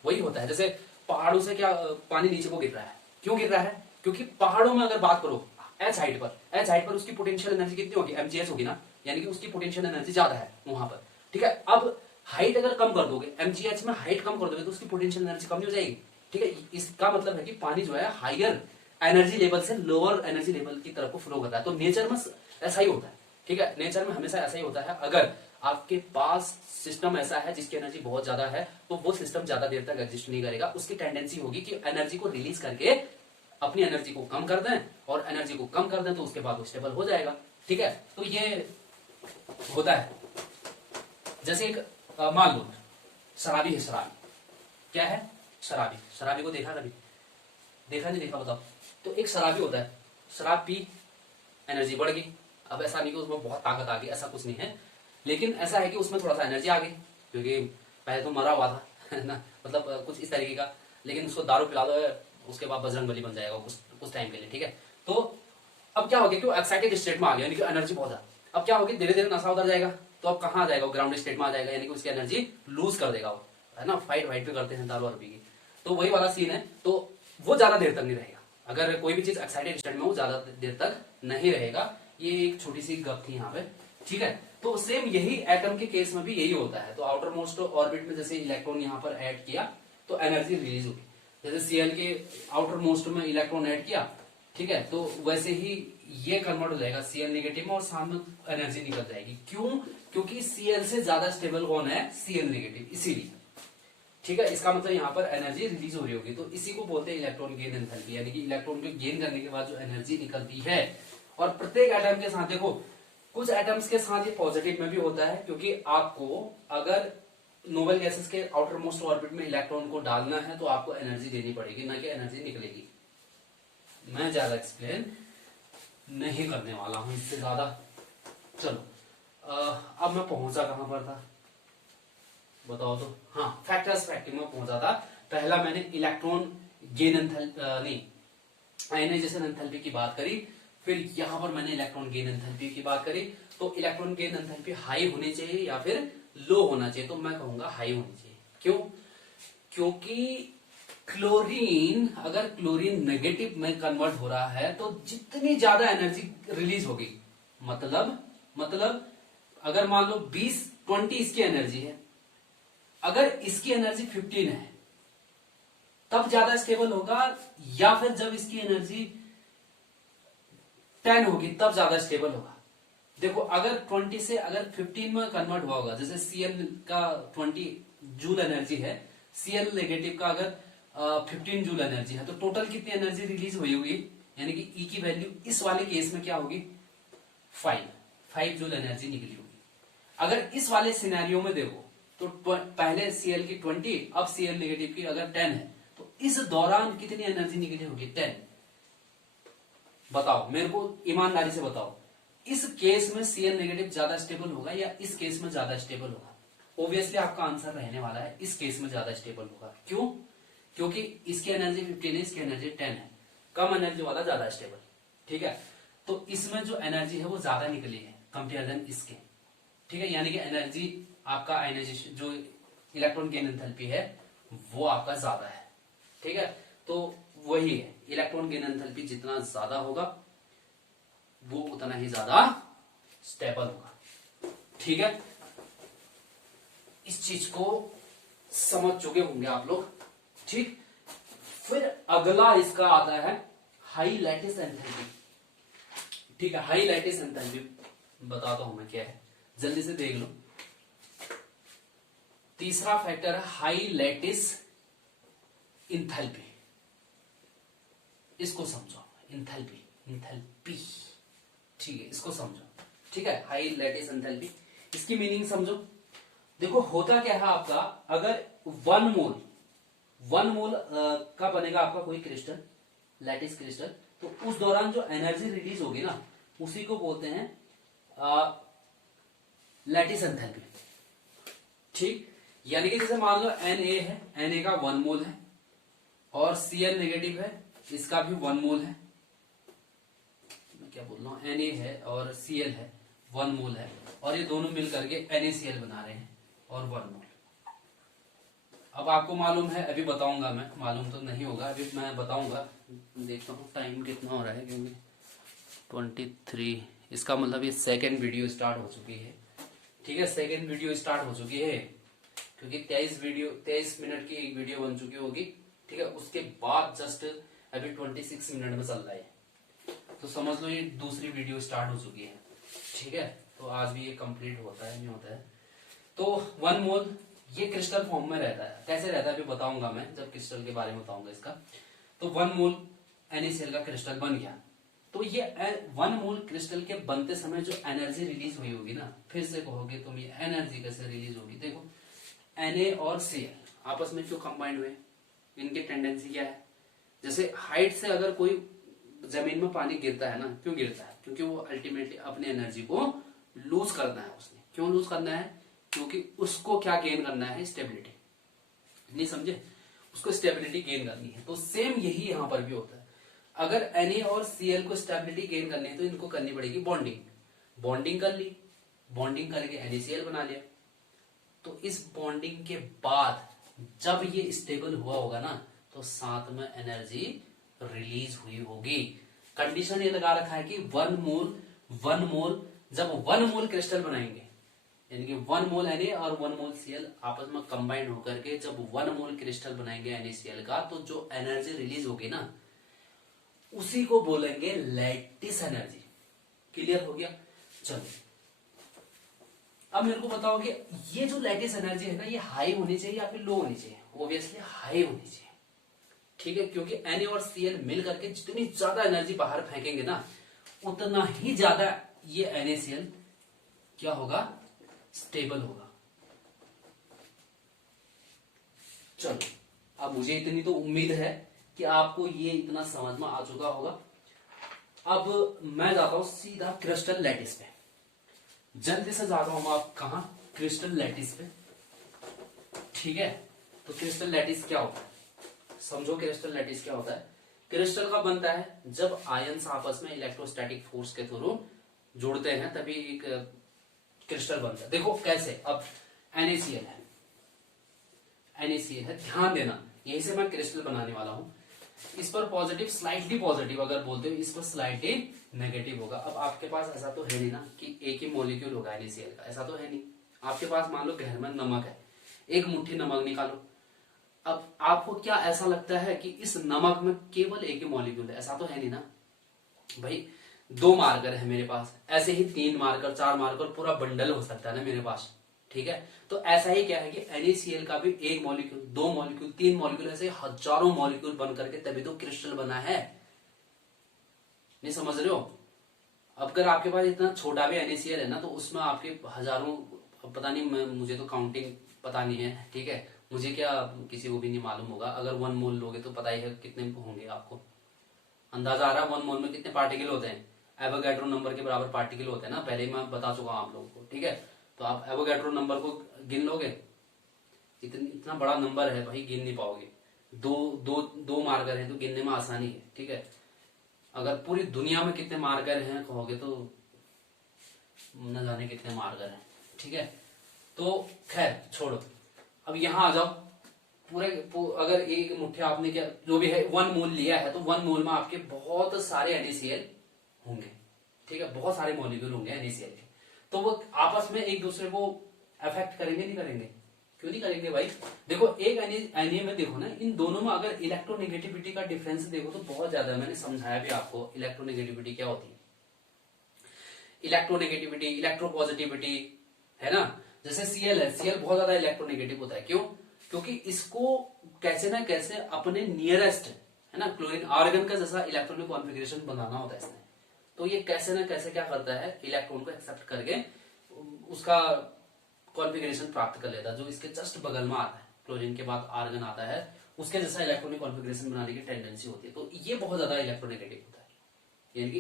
वही होता है, जैसे पहाड़ों से क्या पानी नीचे को गिर रहा है, क्यों गिर रहा है? क्योंकि पहाड़ों में अगर बात करो एच हाइट पर उसकी पोटेंशियल एनर्जी कितनी होगी, mgh होगी ना, यानी कि उसकी पोटेंशियल एनर्जी ज्यादा है वहां पर, ठीक है। अब हाइट अगर कम कर दोगे, mgh में हाइट कम कर दोगे तो उसकी पोटेंशियल एनर्जी कम नहीं हो जाएगी, ठीक है। इसका मतलब है कि पानी जो है हायर एनर्जी लेवल से लोअर एनर्जी लेवल की तरफ को फ्लो कर रहा है। तो नेचर में ऐसा ही होता है, ठीक है, नेचर में हमेशा ऐसा ही होता है। अगर आपके पास सिस्टम ऐसा है जिसकी एनर्जी बहुत ज्यादा है, तो वो सिस्टम ज्यादा देर तक एग्जिस्ट नहीं करेगा। उसकी टेंडेंसी होगी कि एनर्जी को रिलीज करके अपनी एनर्जी को कम कर दें, और एनर्जी को कम कर दें तो उसके बाद वो स्टेबल हो जाएगा, ठीक है। तो ये होता है। जैसे एक मान लो शराबी है, शराबी क्या है, शराबी। शराबी को देखा कभी? देखा नहीं देखा बताओ? तो एक शराबी होता है, शराब पी, एनर्जी बढ़ गई। अब ऐसा नहीं कि उसमें बहुत ताकत आ गई, ऐसा कुछ नहीं है, लेकिन ऐसा है कि उसमें थोड़ा सा एनर्जी आ गई, क्योंकि पहले तो मरा हुआ था है ना, मतलब कुछ इस तरीके का। लेकिन उसको दारू पिला दो, उसके बाद बजरंगबली बन जाएगा कुछ टाइम के लिए, ठीक है। तो अब क्या हो गया कि वो एक्साइटेड स्टेट में आ गया, यानी कि एनर्जी बहुत ज्यादा। अब क्या हो गया, धीरे धीरे नशा उतर जाएगा, तो अब कहाँ आ जाएगा, ग्राउंड स्टेट में आ जाएगा, यानी कि उसकी एनर्जी लूज कर देगा वो, है ना। फाइट वाइट भी करते हैं दारू वारू पी की, तो वही वाला सीन है। तो वो ज्यादा देर तक नहीं रहेगा, अगर कोई भी चीज एक्साइटेड स्टेट में वो ज्यादा देर तक नहीं रहेगा। ये एक छोटी सी गप थी यहाँ पे, ठीक है। तो सेम यही एटम के केस में भी यही होता है। तो आउटर मोस्ट ऑर्बिट में जैसे इलेक्ट्रॉन यहाँ पर ऐड किया तो एनर्जी रिलीज होगी। जैसे Cl के आउटर मोस्ट में इलेक्ट्रॉन ऐड किया, ठीक है, तो वैसे ही ये कन्वर्ट हो जाएगा Cl नेगेटिव में, और सामने एनर्जी निकल जाएगी। क्यों? क्योंकि Cl से ज्यादा स्टेबल कौन है, Cl नेगेटिव, इसीलिए, ठीक है। इसका मतलब यहाँ पर एनर्जी रिलीज हो रही होगी। तो इसी को बोलते हैं इलेक्ट्रॉन गेन एंथैल्पी, यानी कि इलेक्ट्रॉन को गेन करने के बाद जो एनर्जी निकलती है और प्रत्येक एटम के साथ देखो, कुछ एटम्स के साथ ये पॉजिटिव में भी होता है, क्योंकि आपको अगर नोबल गैसेस के आउटर मोस्ट ऑर्बिट में इलेक्ट्रॉन को डालना है तो आपको एनर्जी देनी पड़ेगी, ना कि एनर्जी निकलेगी। मैं ज्यादा एक्सप्लेन नहीं करने वाला हूं इससे ज्यादा। चलो अब मैं पहुंचा कहां पर था बताओ तो। हाँ, फैक्टर्स फैक्टिंग में पहुंचा था। पहला मैंने इलेक्ट्रॉन गेन नहीं आयनाइजेशन एंथैल्पी की बात करी, फिर यहां पर मैंने इलेक्ट्रॉन गेन एंथैल्पी की बात करी। तो इलेक्ट्रॉन गेन एंथैल्पी हाई होनी चाहिए या फिर लो होना चाहिए, तो मैं कहूंगा हाई होनी चाहिए। क्यों? क्योंकि क्लोरीन, अगर क्लोरीन नेगेटिव में कन्वर्ट हो रहा है तो जितनी ज्यादा एनर्जी रिलीज होगी, मतलब अगर मान लो 20 इसकी एनर्जी है, अगर इसकी एनर्जी 15 है तब ज्यादा स्टेबल होगा, या फिर जब इसकी एनर्जी 10 होगी तब ज्यादा स्टेबल होगा। देखो अगर 20 से अगर 15 में कन्वर्ट हुआ होगा, जैसे Cl का 20 जूल एनर्जी है, Cl नेगेटिव का अगर 15 जूल एनर्जी है, तो टोटल कितनी एनर्जी रिलीज हुई होगी, यानी कि E की वैल्यू इस वाले केस में क्या होगी, 5 जूल एनर्जी निकली होगी। अगर इस वाले सिनेरियो में देखो तो पहले Cl की 20, अब Cl नेगेटिव की अगर 10 है, तो इस दौरान कितनी एनर्जी निकली होगी, 10। बताओ मेरे को ईमानदारी से बताओ, इस केस में Cl नेगेटिव ज्यादा स्टेबल होगा या इस केस में ज्यादा स्टेबल होगा? ऑब्वियसली आपका आंसर रहने वाला है इस केस में ज्यादा स्टेबल होगा। क्यों? क्योंकि इसकी एनर्जी 15 है, इसकी एनर्जी 10 है, कम एनर्जी वाला ज्यादा स्टेबल। ठीक है, तो इसमें जो एनर्जी है वो ज्यादा निकली है कंपेरिजन इसके। ठीक है, यानी कि एनर्जी आपका आयनाइजेशन जो इलेक्ट्रॉन गेन एंथैल्पी है वो आपका ज्यादा है। ठीक है, तो वही है, इलेक्ट्रॉन गेन एंथैल्पी जितना ज्यादा होगा वो उतना ही ज्यादा स्टेबल होगा। ठीक है, इस चीज को समझ चुके होंगे आप लोग। ठीक, फिर अगला इसका आता है हाई लैटिस एंथैल्पी। ठीक है, हाई लैटिस एंथैल्पी बताता हूं मैं क्या है, जल्दी से देख लो। तीसरा फैक्टर है हाई लैटिस इंथैल्पी। इसको समझो, इंथैल्पी। ठीक है, इसको समझो। ठीक है, हाई लैटिस एंथैल्पी, इसकी मीनिंग समझो। देखो होता क्या है आपका, अगर 1 मोल का बनेगा आपका कोई क्रिस्टल, लैटिस क्रिस्टल, तो उस दौरान जो एनर्जी रिलीज होगी ना उसी को बोलते हैं लैटिस एंथैल्पी। ठीक, यानी कि जैसे मान लो Na है, Na का 1 मोल है, और Cl नेगेटिव है, इसका भी 1 मोल है। मैं क्या बोल रहा हूं, Na है और Cl है, 1 मोल है, और ये दोनों मिलकर के NaCl बना रहे हैं और 1 मोल। अब आपको मालूम है, अभी बताऊंगा मैं, मालूम तो नहीं होगा, अभी मैं बताऊंगा। देखता हूँ टाइम कितना हो रहा है, क्योंकि 23, इसका मतलब ये सेकेंड वीडियो स्टार्ट हो चुकी है। ठीक है, सेकेंड वीडियो स्टार्ट हो चुकी है, क्योंकि 23 मिनट की एक वीडियो बन चुकी होगी। ठीक है, उसके बाद जस्ट अभी 26 मिनट में चल रहा है, तो समझ लो ये दूसरी वीडियो स्टार्ट हो चुकी है। ठीक है, तो आज भी ये कंप्लीट होता है नहीं होता है। तो 1 मोल ये क्रिस्टल फॉर्म में रहता है, कैसे रहता है अभी बताऊंगा मैं, जब क्रिस्टल के बारे में बताऊंगा इसका। तो 1 मोल NaCl का क्रिस्टल बन गया, तो ये 1 मोल क्रिस्टल के बनते समय जो एनर्जी रिलीज हुई होगी ना, फिर से कहोगे तुम ये एनर्जी कैसे रिलीज होगी। देखो Na और Cl आपस में क्यों कंबाइंड हुए, इनकी टेंडेंसी क्या है। जैसे हाइट से अगर कोई जमीन में पानी गिरता है ना, क्यों गिरता है, क्योंकि वो अल्टीमेटली अपनी एनर्जी को लूज करना है उसने। क्यों लूज करना है, क्योंकि उसको क्या गेन करना है, स्टेबिलिटी। नहीं समझे, उसको स्टेबिलिटी गेन करनी है। तो सेम यही यहां पर भी होता है, अगर Na और Cl को स्टेबिलिटी गेन करनी है तो इनको करनी पड़ेगी बॉन्डिंग कर ली, बॉन्डिंग करके NaCl बना लिया। तो इस बॉन्डिंग के बाद जब ये स्टेबल हुआ होगा ना, तो साथ में एनर्जी रिलीज हुई होगी। कंडीशन ये लगा रखा है कि 1 मोल जब 1 मोल क्रिस्टल बनाएंगे, यानी कि 1 मोल Na और 1 मोल Cl आपस में कंबाइंड होकर के जब 1 मोल क्रिस्टल बनाएंगे NaCl का, तो जो एनर्जी रिलीज होगी ना उसी को बोलेंगे लैटिस एनर्जी। क्लियर हो गया। चलो अब मेरे को बताओ कि ये जो लैटिस एनर्जी है ना, ये हाई होनी चाहिए या फिर लो होनी चाहिए? ऑब्वियसली हाई होनी चाहिए। ठीक है, क्योंकि Na और Cl मिल करके जितनी ज्यादा एनर्जी बाहर फेंकेंगे ना, उतना ही ज्यादा ये NaCl क्या होगा, स्टेबल होगा। चलो, अब मुझे इतनी तो उम्मीद है कि आपको ये इतना समझ में आ चुका होगा। अब मैं जाता हूं सीधा क्रिस्टल लैटिस पे, जल्दी से जाता हूं आप कहा, क्रिस्टल लैटिस पे। ठीक है, तो क्रिस्टल लैटिस क्या होता है, समझो क्रिस्टल लैटिस क्या होता है। क्रिस्टल का बनता है जब आयंस आपस में इलेक्ट्रोस्टैटिक फोर्स के थ्रू जुड़ते हैं, तभी एक क्रिस्टल बनता है। देखो कैसे, अब NaCl है, NaCl है, ध्यान देना, यही से मैं क्रिस्टल बनाने वाला हूं। इस पर पॉजिटिव, स्लाइटली पॉजिटिव अगर बोलते हो, इस पर स्लाइटली नेगेटिव होगा। अब आपके पास ऐसा तो है नहीं ना कि एक ही मॉलिक्यूल होगा NaCl का, ऐसा तो है नहीं। आपके पास मान लो घर में नमक है, एक मुट्ठी नमक निकालो। अब आपको क्या ऐसा लगता है कि इस नमक में केवल एक ही मॉलिक्यूल है, ऐसा तो है नहीं ना भाई। 2 मार्कर है मेरे पास, ऐसे ही 3 मार्कर, 4 मार्कर, पूरा बंडल हो सकता है ना मेरे पास। ठीक है, तो ऐसा ही क्या है कि NaCl का भी 1 मॉलिक्यूल, 2 मॉलिक्यूल, 3 मॉलिक्यूल, ऐसे हजारों मॉलिक्यूल बन करके तभी तो क्रिस्टल बना है। नहीं समझ रहे हो? अब अगर आपके पास इतना छोटा भी NaCl है ना, तो उसमें आपके हजारों, पता नहीं, मुझे तो काउंटिंग पता नहीं है। ठीक है, मुझे क्या, किसी को भी नहीं मालूम होगा। अगर 1 मोल लोगे तो पता ही है कितने होंगे, आपको अंदाजा आ रहा है 1 मोल में कितने पार्टिकल होते हैं। एवोगैड्रो नंबर के बराबर पार्टिकल होते हैं ना, पहले ही मैं बता चुका हूं आप लोगों को। ठीक है, तो आप एवोगैड्रो नंबर को गिन लोगे, इतना बड़ा नंबर है भाई, गिन नहीं पाओगे। दो मार्कर है तो गिनने में आसानी है। ठीक है, अगर पूरी दुनिया में कितने मार्कर हैं कहोगे तो न जाने कितने मार्कर हैं। ठीक है, तो खैर छोड़ो, अब यहां आ जाओ। अगर एक मुट्ठी आपने क्या जो भी है 1 मोल लिया है, तो 1 मोल में आपके बहुत सारे NaCl होंगे। ठीक है, बहुत सारे मॉलिक्यूल होंगे NaCl के, तो वो आपस में एक दूसरे को अफेक्ट करेंगे, नहीं करेंगे? क्यों नहीं करेंगे भाई। देखो एक Na में देखो ना, इन दोनों में अगर इलेक्ट्रोनेगेटिविटी का डिफरेंस देखो तो बहुत ज्यादा है। मैंने समझाया भी आपको इलेक्ट्रोनेगेटिविटी क्या होती है। इलेक्ट्रोनेगेटिविटी, इलेक्ट्रोपॉजिटिविटी, है ना। जैसे Cl है, Cl बहुत ज्यादा इलेक्ट्रोनेगेटिव होता है। क्यों? क्योंकि इसको कैसे ना कैसे अपने नियरेस्ट, है ना, क्लोरीन आर्गन का जैसा इलेक्ट्रॉनिक कॉन्फ़िगरेशन बनाना होता है इसने। तो ये कैसे ना कैसे क्या करता है, इलेक्ट्रॉन को एक्सेप्ट करके उसका कॉन्फ़िगरेशन प्राप्त कर लेता है, जो इसके जस्ट बगल में आता है। क्लोरीन के बाद आर्गन आता है, उसके जैसा इलेक्ट्रॉनिक कॉन्फ़िगरेशन बनाने की टेंडेंसी होती है। तो ये बहुत ज्यादा इलेक्ट्रोनेगेटिव होता है। यानी कि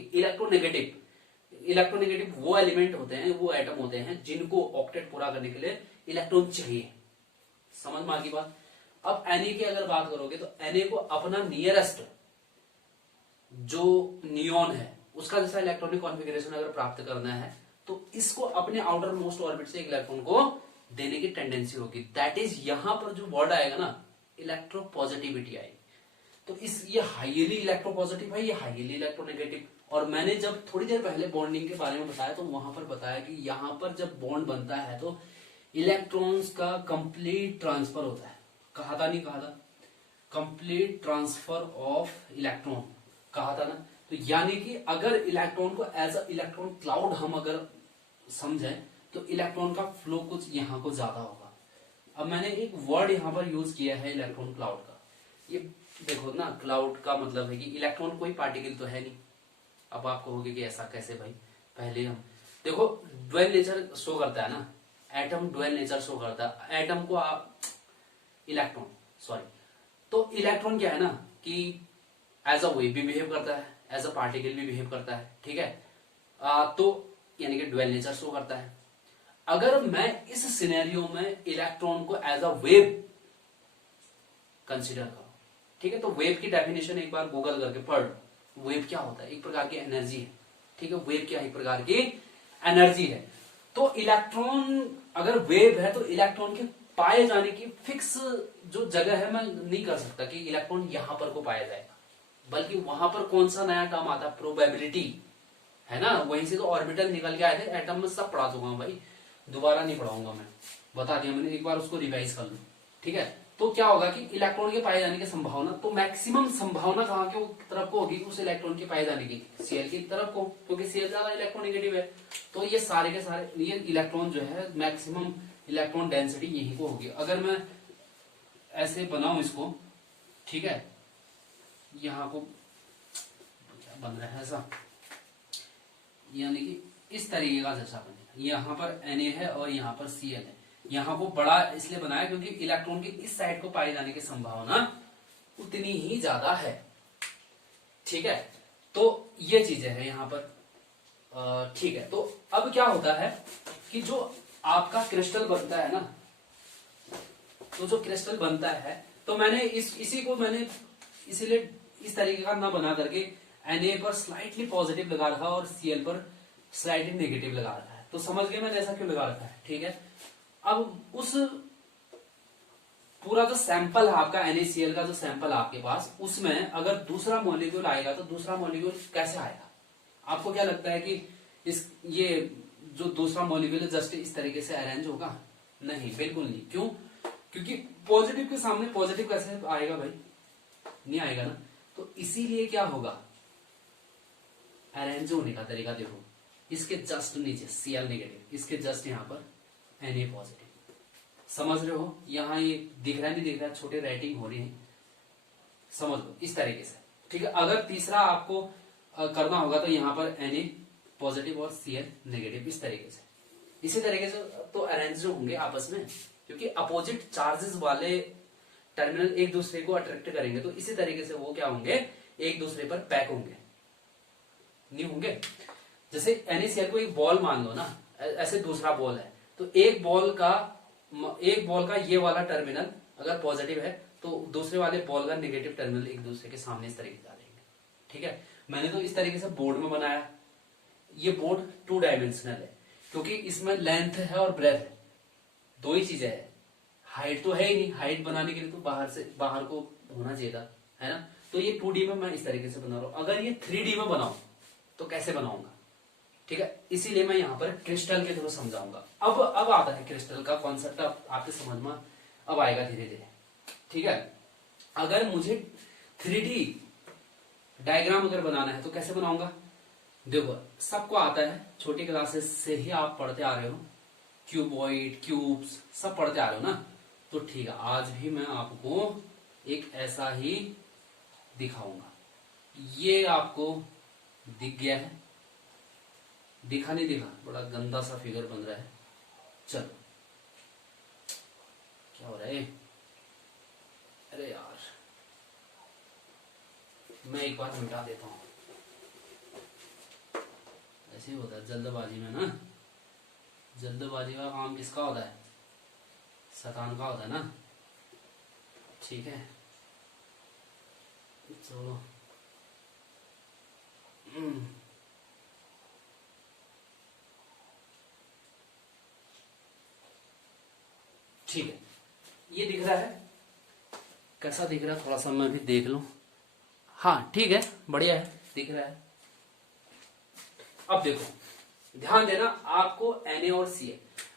इलेक्ट्रोनेगेटिव वो एलिमेंट होते हैं, वो एटम होते हैं जिनको ऑक्टेट पूरा करने के लिए इलेक्ट्रॉन चाहिए। समझ में आ गई बात। अब Na की अगर बात करोगे तो Na को अपना नियरेस्ट जो नियॉन है उसका जैसा इलेक्ट्रॉनिक कॉन्फ़िगरेशन अगर प्राप्त करना है, तो इसको अपने आउटर मोस्ट ऑर्बिट से एक इलेक्ट्रॉन को देने की टेंडेंसी होगी। दैट इज, यहां पर जो वर्ड आएगा ना, इलेक्ट्रोपॉजिटिविटी आएगी। तो ये हाईली इलेक्ट्रोपॉजिटिव है, ये हाईली इलेक्ट्रोनेगेटिव। और मैंने जब थोड़ी देर पहले बॉन्डिंग के बारे में बताया, तो वहां पर बताया कि यहां पर जब बॉन्ड बनता है तो इलेक्ट्रॉन्स का कंप्लीट ट्रांसफर होता है। कहा था, नहीं कहा था? कंप्लीट ट्रांसफर ऑफ इलेक्ट्रॉन कहा था ना। तो यानी कि अगर इलेक्ट्रॉन को एज अ इलेक्ट्रॉन क्लाउड हम अगर समझें, तो इलेक्ट्रॉन का फ्लो कुछ यहां को ज्यादा होगा। अब मैंने एक वर्ड यहां पर यूज किया है इलेक्ट्रॉन क्लाउड का। ये देखो ना, क्लाउड का मतलब है कि इलेक्ट्रॉन कोई पार्टिकल तो है नहीं। अब आप कहोगे कि ऐसा कैसे भाई, पहले हम देखो ड्वेल नेचर शो करता है ना, एटम ड्वेल नेचर शो करता है। एटम को आप इलेक्ट्रॉन, सॉरी, तो इलेक्ट्रॉन क्या है ना कि एज अ वेव भी बिहेव करता है, एज अ पार्टिकल भी बिहेव करता है। ठीक है, तो यानी कि ड्वेल नेचर शो करता है। अगर मैं इस सिनेरियो में इलेक्ट्रॉन को एज अ वेव कंसिडर करूं, ठीक है, तो वेव की डेफिनेशन एक बार गूगल करके पढ़। वेव क्या होता है? एक प्रकार की एनर्जी है। ठीक है, वेव क्या है? एक प्रकार की एनर्जी है। तो इलेक्ट्रॉन अगर वेव है, तो इलेक्ट्रॉन के पाए जाने की फिक्स जो जगह है, मैं नहीं कर सकता कि इलेक्ट्रॉन यहां पर को पाया जाएगा, बल्कि वहां पर कौन सा नया टर्म आता है? प्रोबेबिलिटी, है ना। वहीं से तो ऑर्बिटल निकल के आए थे। एटम में सब पढ़ा चुका हूं भाई, दोबारा नहीं पढ़ाऊंगा मैं, बता दिया मैंने, एक बार उसको रिवाइज कर लो। ठीक है, तो क्या होगा कि इलेक्ट्रॉन के पाए जाने की संभावना, तो मैक्सिमम संभावना कहां के तरफ को होगी? उस इलेक्ट्रॉन के पाए जाने की Cl की तरफ को, क्योंकि Cl ज्यादा इलेक्ट्रोनेगेटिव है। तो ये सारे के सारे ये इलेक्ट्रॉन जो है, मैक्सिमम इलेक्ट्रॉन डेंसिटी यही को होगी। अगर मैं ऐसे बनाऊं इसको, ठीक है, यहां को क्या बन रहा है ऐसा, यानी कि इस तरीके का जैसा बनेगा। यहाँ पर Na है और यहाँ पर Cl है। यहाँ को बड़ा इसलिए बनाया क्योंकि इलेक्ट्रॉन की इस साइड को पाए जाने की संभावना उतनी ही ज्यादा है। ठीक है, तो ये चीजें हैं यहाँ पर। ठीक है, तो अब क्या होता है कि जो आपका क्रिस्टल बनता है ना, तो जो क्रिस्टल बनता है, तो मैंने इसी को मैंने इसीलिए इस तरीके का ना बना करके Na पर स्लाइटली पॉजिटिव लगा रखा और Cl पर स्लाइटली नेगेटिव लगा रखा है। तो समझ गए मैंने ऐसा क्यों लगा रखा है। ठीक है, अब उस पूरा जो सैंपल है आपका NaCl का जो सैंपल आपके पास, उसमें अगर दूसरा मॉलिक्यूल आएगा तो दूसरा मॉलिक्यूल कैसे आएगा? आपको क्या लगता है कि ये जो दूसरा मॉलिक्यूल है जस्ट इस तरीके से अरेंज होगा? नहीं, बिल्कुल नहीं। क्यों? क्योंकि पॉजिटिव के सामने पॉजिटिव कैसे आएगा भाई? नहीं आएगा ना। तो इसीलिए क्या होगा, अरेंज होने का तरीका देखो, इसके जस्ट नीचे Cl नेगेटिव, इसके जस्ट यहाँ पर Na पॉजिटिव। समझ रहे हो? यहाँ ये दिख रहा नहीं दिख रहा, छोटे राइटिंग हो रही है, समझ लो इस तरीके से। ठीक है, अगर तीसरा आपको करना होगा तो यहाँ पर Na पॉजिटिव और Cl नेगेटिव, इस तरीके से। इसी तरीके से तो अरेंज होंगे आपस में, क्योंकि अपोजिट चार्जेस वाले टर्मिनल एक दूसरे को अट्रैक्ट करेंगे, तो इसी तरीके से वो क्या होंगे, एक दूसरे पर पैक होंगे, नहीं होंगे? जैसे NaCl को एक बॉल मान लो ना, ऐसे दूसरा बॉल है, तो एक बॉल का ये वाला टर्मिनल अगर पॉजिटिव है तो दूसरे वाले बॉल का नेगेटिव टर्मिनल एक दूसरे के सामने इस तरीके से डालेंगे। ठीक है, मैंने तो इस तरीके से बोर्ड में बनाया। ये बोर्ड 2 डायमेंशनल है क्योंकि इसमें लेंथ है और ब्रेथ है, दो ही चीजें है। हाइट तो है ही नहीं, हाइट बनाने के लिए तो बाहर को होना चाहिए था, है ना। तो ये 2D में मैं इस तरीके से बना रहा हूं। अगर ये 3D में बनाऊं तो कैसे बनाऊंगा? ठीक है, इसीलिए मैं यहाँ पर क्रिस्टल के थ्रू समझाऊंगा। अब आता है क्रिस्टल का कॉन्सेप्ट, आपके समझ में अब आएगा धीरे धीरे। ठीक है, अगर मुझे 3D डायग्राम अगर बनाना है तो कैसे बनाऊंगा? देखो, सबको आता है, छोटी क्लासेस से ही आप पढ़ते आ रहे हो, क्यूबॉइड, क्यूब्स सब पढ़ते आ रहे हो ना। तो ठीक है, आज भी मैं आपको एक ऐसा ही दिखाऊंगा। ये आपको दिख गया है? दिखा नहीं दिखा? बड़ा गंदा सा फिगर बन रहा है। चलो, क्या हो रहा है? अरे यार, मैं एक बार मिटा देता हूं। ऐसे ही होता है जल्दबाजी में ना। जल्दबाजी का काम किसका होता है? शैतान का होता है ना। ठीक है, चलो। ठीक है, ये दिख रहा है? कैसा दिख रहा है? थोड़ा सा मैं भी देख लूं। हाँ ठीक है, बढ़िया है, दिख रहा है। अब देखो, ध्यान देना, आपको Na और Cl,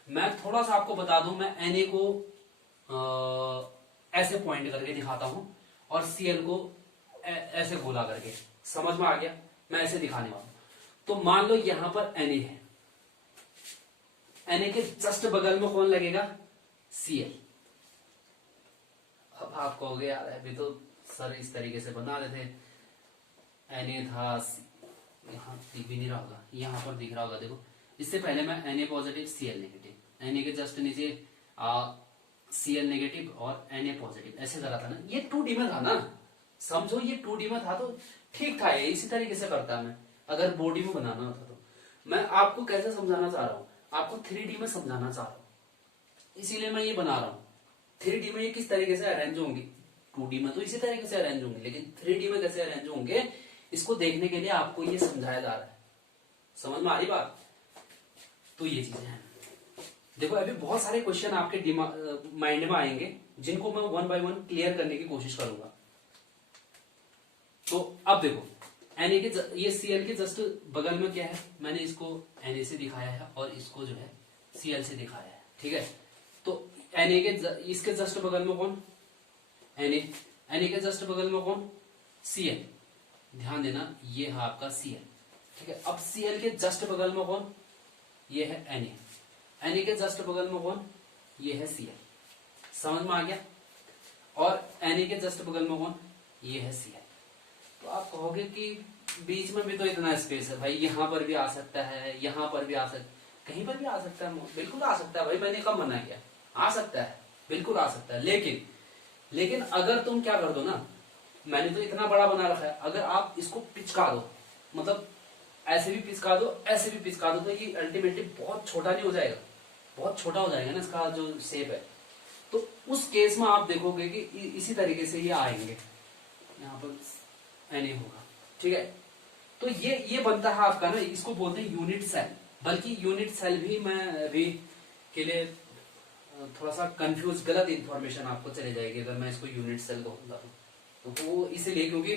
मैं थोड़ा सा आपको बता दूं, मैं Na को ऐसे पॉइंट करके दिखाता हूं और Cl को ऐसे गोला करके। समझ में आ गया? मैं ऐसे दिखाने वाला हूं। तो मान लो यहां पर Na है, Na के जस्ट बगल में कौन लगेगा? Cl। अब आप कहोगे यार अभी तो सर इस तरीके से बना रहे थे, Na था, यहाँ दिख भी नहीं रहा होगा, यहाँ पर दिख रहा होगा। देखो, इससे पहले मैं Na positive Cl negative, Na के जस्ट नीचे Cl नेगेटिव और Na पॉजिटिव ऐसे करा था ना। ये 2D में था ना, समझो ये 2D में था तो ठीक था, ये इसी तरीके से करता मैं। अगर बॉडी में बनाना होता तो मैं आपको कैसे समझाना चाह रहा हूँ, आपको 3D में समझाना चाह रहा हूँ, इसीलिए मैं ये बना रहा हूँ। 3D में ये किस तरीके से अरेंज होंगे, 2D में तो इसी तरीके से अरेंज होंगे, लेकिन 3D में कैसे अरेंज होंगे इसको देखने के लिए आपको ये समझाया जा रहा है। समझ में आ रही बात? तो ये चीजें हैं। देखो, अभी बहुत सारे क्वेश्चन आपके माइंड में आएंगे जिनको मैं 1 बाय 1 क्लियर करने की कोशिश करूंगा। तो अब देखो, Na के ये Cl के जस्ट बगल में क्या है, मैंने इसको Na से दिखाया है और इसको जो है Cl से दिखाया है। ठीक है, तो Na के इसके जस्ट बगल में कौन? Na के जस्ट बगल में कौन? Cl। ध्यान देना, ये है आपका Cl। ठीक है, अब Cl के जस्ट बगल में कौन? ये है Na के जस्ट बगल में कौन? ये है Cl। समझ में आ गया? और Na के जस्ट बगल में कौन? ये है Cl। तो आप कहोगे कि बीच में भी तो इतना स्पेस है भाई, यहाँ पर भी आ सकता है, यहाँ पर भी आ सकता है, कहीं पर भी आ सकता है, बिल्कुल आ सकता है भाई, मैंने कब मना किया, आ सकता है, बिल्कुल आ सकता है। लेकिन अगर तुम क्या कर दो ना, मैंने तो इतना बड़ा बना रखा है, अगर आप इसको पिचका दो, मतलब ऐसे भी पिचका दो, ऐसे भी पिचका दो, तो ये अल्टीमेटली बहुत छोटा नहीं हो जाएगा, बहुत छोटा हो जाएगा ना इसका जो शेप है। तो उस केस में आप देखोगे कि इसी तरीके से ये आएंगे, यहाँ पर एन होगा, ठीक है। तो ये बनता है आपका ना, इसको बोलते हैं यूनिट सेल। बल्कि यूनिट सेल भी मैं अभी के लिए थोड़ा सा कंफ्यूज, गलत इंफॉर्मेशन आपको चले जाएगी अगर मैं इसको यूनिट सेल कहूंगा तो वो इसलिए क्योंकि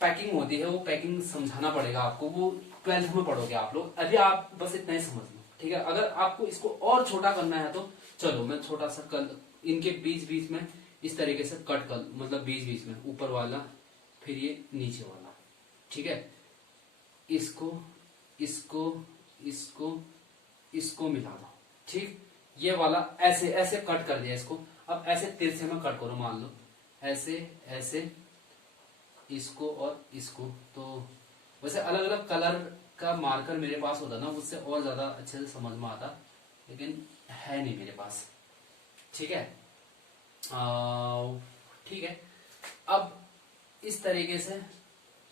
पैकिंग होती है, वो पैकिंग समझाना पड़ेगा आपको, वो 12th में पढ़ोगे आप लोग, अभी आप बस इतना ही समझ लो, ठीक है। अगर आपको इसको और छोटा करना है तो चलो मैं छोटा सा इनके बीच बीच में इस तरीके से कट कर, मतलब बीच बीच में ऊपर वाला फिर ये नीचे वाला, ठीक है। इसको इसको इसको इसको मिला दो, ठीक। ये वाला ऐसे ऐसे कट कर दिया इसको, अब ऐसे तिरछे में कट करो, मान लो ऐसे ऐसे इसको और इसको। तो वैसे अलग अलग कलर का मार्कर मेरे पास होता ना, उससे और ज्यादा अच्छे से समझ में आता, लेकिन है नहीं मेरे पास, ठीक है। ठीक है, अब इस तरीके से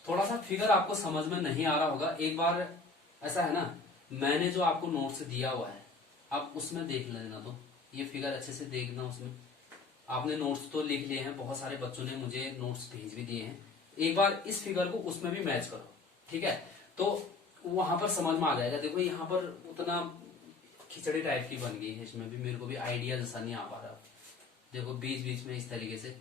थोड़ा सा फिगर आपको समझ में नहीं आ रहा होगा, एक बार ऐसा है ना, मैंने जो आपको नोट्स दिया हुआ है आप उसमें देख लेना, तो ये फिगर अच्छे से देखना, उसमें आपने नोट्स तो लिख लिए हैं, बहुत सारे बच्चों ने मुझे नोट्स भेज भी दिए हैं, एक बार इस फिगर को उसमें भी मैच करो, ठीक है। तो वहां पर समझ में आ जाएगा। देखो यहाँ पर उतना खिचड़ी टाइप की बन गई है, इसमें भी मेरे को भी आइडिया जैसा नहीं आ पा रहा। देखो बीच बीच में इस तरीके से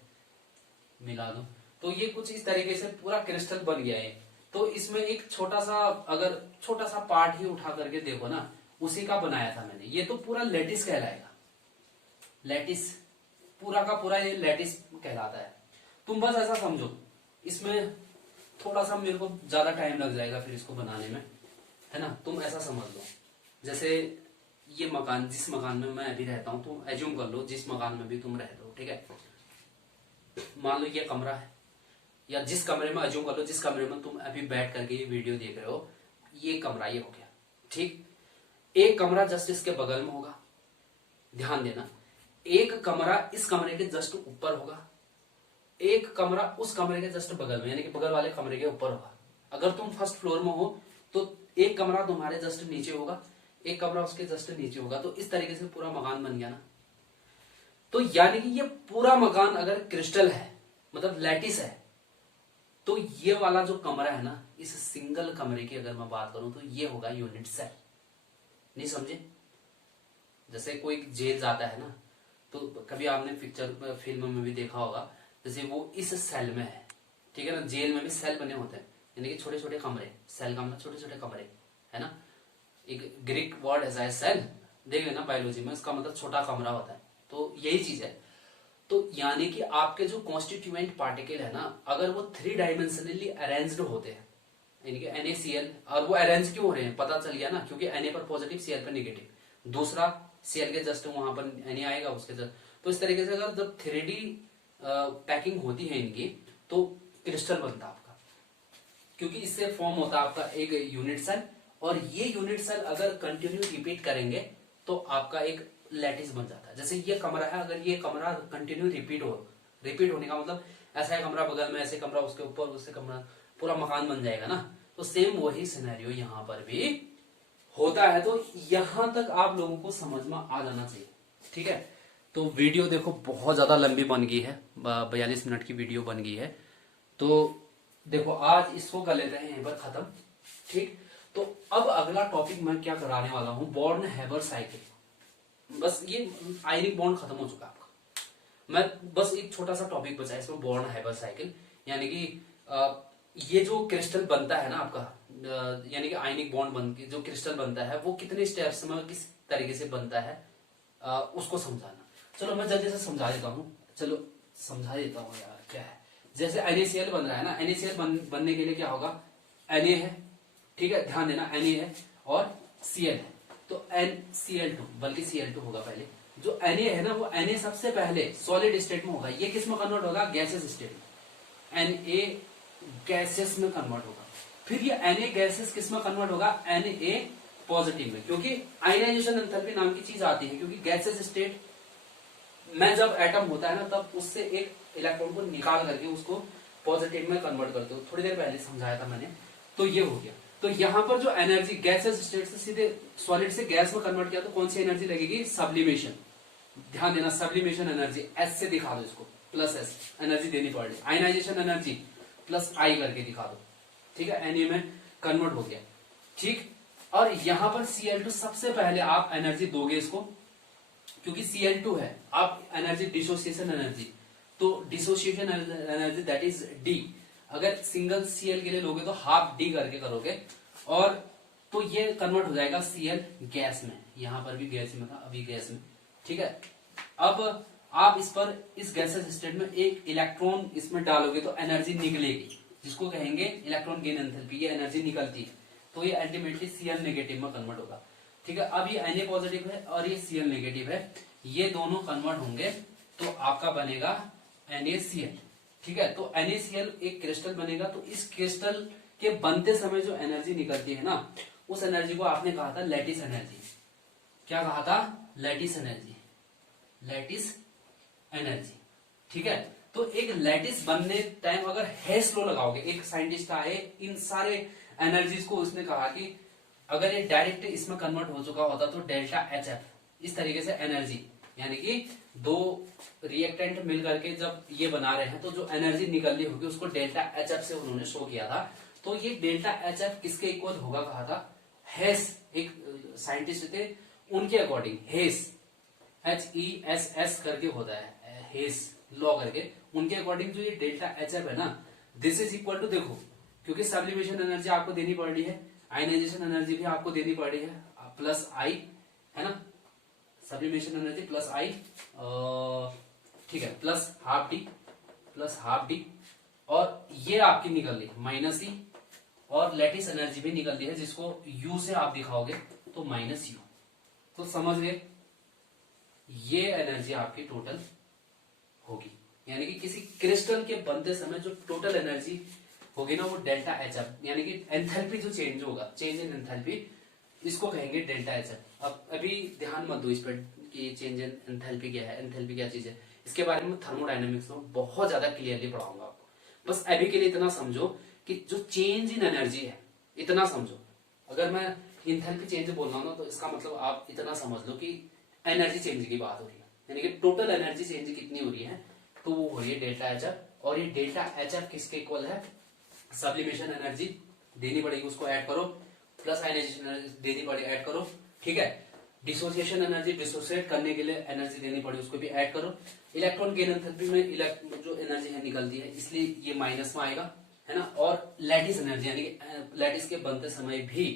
मिला दो, तो ये कुछ इस तरीके से पूरा क्रिस्टल बन गया है। तो इसमें एक छोटा सा, अगर छोटा सा पार्ट ही उठा करके देखो ना, उसी का बनाया था मैंने, ये तो पूरा लेटिस कहलाएगा, लेटिस पूरा का पूरा ये लेटिस कहलाता है। तुम बस ऐसा समझो, इसमें थोड़ा सा मेरे को ज्यादा टाइम लग जाएगा फिर इसको बनाने में, है ना। तुम ऐसा समझ लो, जैसे ये मकान, जिस मकान में मैं अभी रहता हूँ, तुम एज्यूम कर लो जिस मकान में भी तुम रहते हो, ठीक है। मान लो ये कमरा है, या जिस कमरे में, एज्यूम कर लो जिस कमरे में तुम अभी बैठ करके ये वीडियो देख रहे हो, ये कमरा ये हो गया, ठीक। एक कमरा जस्ट इसके बगल में होगा, ध्यान देना, एक कमरा इस कमरे के जस्ट ऊपर होगा, एक कमरा उस कमरे के जस्ट बगल में, यानी कि बगल वाले कमरे के ऊपर होगा। अगर तुम फर्स्ट फ्लोर में हो तो एक कमरा तुम्हारे जस्ट नीचे होगा, एक कमरा उसके जस्ट नीचे होगा। तो इस तरीके से पूरा मकान बन गया ना। तो यानी कि ये पूरा मकान अगर क्रिस्टल है, मतलब लैटिस है, तो ये वाला जो कमरा है ना, इस सिंगल कमरे की अगर मैं बात करूं तो ये होगा यूनिट सेल। नहीं समझे? जैसे कोई जेल जाता है ना, तो कभी आपने पिक्चर फिल्म में भी देखा होगा, जैसे वो इस सेल में है, ठीक है ना। जेल में भी सेल बने होते हैं, यानी कि छोटे छोटे कमरे, सेल का मतलब छोटे छोटे कमरे, है ना। एक ग्रीक वर्ड है सेल, देख लेना बायोलॉजी में, इसका मतलब छोटा कमरा होता है। तो यही चीज है। तो यानी कि आपके जो कॉन्स्टिट्यूएंट पार्टिकल है ना, अगर वो 3 डायमेंशनली अरेंज्ड होते हैं, यानी कि NaCl, और वो अरेंज क्यों हो रहे हैं पता चल गया ना, क्योंकि Na पर पॉजिटिव, Cl पर नेगेटिव, दूसरा Cl के जस्ट वहां पर Na आएगा उसके जस्ट। तो इस तरीके से अगर जब 3D पैकिंग होती है इनकी, तो क्रिस्टल बनता है आपका, क्योंकि इससे फॉर्म होता है आपका एक यूनिट सेल, और ये यूनिट सेल अगर कंटिन्यू रिपीट करेंगे तो आपका एक लैटिस बन जाता है। जैसे ये कमरा है, अगर ये कमरा कंटिन्यू रिपीट होने का मतलब ऐसा है, कमरा बगल में, ऐसे कमरा उसके ऊपर, उससे कमरा, पूरा मकान बन जाएगा ना। तो सेम वही सिनेरियो यहाँ पर भी होता है। तो यहां तक आप लोगों को समझ में आ जाना चाहिए, ठीक है। तो वीडियो देखो बहुत ज्यादा लंबी बन गई है, 42 मिनट की वीडियो बन गई है। तो देखो आज इसको कर लेते हैं यहीं पर खत्म, ठीक। तो अब अगला टॉपिक मैं क्या कराने वाला हूं, बॉर्न हैबर साइकिल। बस ये आयनिक बॉन्ड खत्म हो चुका आपका, मैं बस एक छोटा सा टॉपिक बचा है इसमें, बॉर्न हैबर साइकिल। यानी कि ये जो क्रिस्टल बनता है ना आपका, यानी कि आयनिक बॉन्ड बन के जो क्रिस्टल बनता है, वो कितने स्टेप्स में किस तरीके से बनता है, उसको समझाना। चलो मैं जल्दी से समझा देता हूँ, चलो समझा देता हूँ यार क्या है। जैसे NaCl बन रहा है ना, NaCl बनने के लिए क्या होगा, Na है, ठीक है, ध्यान देना, Na है और Cl है, तो NCl2, बल्कि Cl2 होगा पहले। जो Na है ना, वो Na सबसे पहले सॉलिड स्टेट में होगा, ये किस में कन्वर्ट होगा, गैसेस स्टेट में। Na गैसेस में कन्वर्ट होगा, फिर ये Na गैसेस किस में कन्वर्ट होगा, Na पॉजिटिव में, क्योंकि आयनाइजेशन एंथैल्पी नाम की चीज आती है, क्योंकि गैसेस स्टेट में जब एटम होता है ना तब उससे एक इलेक्ट्रॉन को निकाल करके उसको पॉजिटिव में कन्वर्ट करते हो, थोड़ी देर पहले समझाया था मैंने। तो ये हो गया। तो यहाँ पर जो एनर्जी गैसेस स्टेट से सीधे सॉलिड से गैस में कन्वर्ट किया तो कौन सी एनर्जी लगेगी, सब्लिमेशन। ध्यान देना, सब्लिमेशन एनर्जी एस से दिखा दो इसको, प्लस एस एनर्जी देनी पड़ रही। आयनाइजेशन एनर्जी प्लस आई करके दिखा दो, ठीक है, Na में कन्वर्ट हो गया, ठीक। और यहां पर Cl2 सबसे पहले आप एनर्जी दोगे इसको, क्योंकि Cl2 है, आप एनर्जी डिसोसिएशन एनर्जी, तो dissociation energy that is D। अगर सिंगल Cl के लिए लोगे तो हाफ D करके करोगे, और तो ये कन्वर्ट हो जाएगा Cl गैस में, यहां पर भी गैस में था, अभी गैस में, ठीक है। अब आप इस पर इस गैसेस स्टेट में एक इलेक्ट्रॉन इसमें डालोगे तो एनर्जी निकलेगी, जिसको कहेंगे इलेक्ट्रॉन गेन एंथैल्पी, ये एनर्जी निकलती है, तो ये अल्टीमेटली Cl नेगेटिव में कन्वर्ट होगा, ठीक है। अब ये Na पॉजिटिव है और ये Cl नेगेटिव है, ये दोनों कन्वर्ट होंगे तो आपका बनेगा NaCl, ठीक है। तो NaCl एक क्रिस्टल बनेगा, तो इस क्रिस्टल के बनते समय जो एनर्जी निकलती है ना, उस एनर्जी को आपने कहा था लैटिस एनर्जी। क्या कहा था, लैटिस एनर्जी, लैटिस एनर्जी, ठीक है। तो एक लैटिस बनने टाइम अगर हेस लॉ लगाओगे, एक साइंटिस्ट आए इन सारे एनर्जीज को उसने कहा कि अगर ये डायरेक्ट इसमें कन्वर्ट हो चुका होता तो डेल्टा HF, इस तरीके से एनर्जी, यानी कि दो रिएक्टेंट मिल करके जब ये बना रहे हैं तो जो एनर्जी निकलनी होगी उसको डेल्टा HF से उन्होंने शो किया था। तो ये डेल्टा HF किसके इक्वल होगा कहा था, हेस, एक साइंटिस्ट थे उनके अकॉर्डिंग, हेस HESS करके होता है, हेस लॉ करके, उनके अकॉर्डिंग जो ये डेल्टा HF है ना, दिस इज इक्वल टू, देखो क्योंकि सब्लिमेशन एनर्जी आपको देनी पड़ रही है, आयनाइजेशन एनर्जी भी आपको देनी पड़ रही है, प्लस आई, है ना, सब्लिमेशन एनर्जी प्लस आई, ठीक है, प्लस हाफ डी, और ये आपकी निकल रही माइनस ई, और लैटिस एनर्जी भी निकल रही है जिसको यू से आप दिखाओगे तो माइनस यू। तो समझ गए, ये एनर्जी आपकी टोटल होगी, यानी कि किसी क्रिस्टल के बनते समय जो टोटल एनर्जी होगी ना वो डेल्टा HF, यानी कि एंथैल्पी जो चेंज होगा, चेंज इन एंथैल्पी, इसको कहेंगे डेल्टा HF। अब अभी ध्यान मत दो इस पर कि चेंज इन एंथैल्पी क्या है, एंथैल्पी क्या चीज है, इसके बारे में थर्मोडायनेमिक्स में बहुत ज्यादा क्लियरली पढ़ाऊंगा आपको। बस अभी के लिए इतना समझो कि जो चेंज इन एनर्जी है, इतना समझो। अगर मैं एंथैल्पी चेंज बोल रहा हूं ना तो इसका मतलब आप इतना समझ लो कि एनर्जी चेंज की बात हो रही है, यानी कि टोटल एनर्जी चेंज कितनी हो रही है, तो वो हो रही है डेल्टा HF। और ये डेल्टा HF किसके इक्वल है, सब्लिमेशन एनर्जी देनी पड़ेगी, उसको ऐड करो, प्लस आयनाइजेशन एनर्जी देनी पड़ेगी, ऐड करो, ठीक है। डिसोसिएशन एनर्जी, डिसोसिएट करने के लिए एनर्जी देनी पड़ेगी, उसको भी ऐड करो। इलेक्ट्रॉन गेन एंथैल्पी में जो एनर्जी है निकलती है, इसलिए ये माइनस में आएगा, है ना। और लैटिस एनर्जी, यानी कि लैटिस के बनते समय भी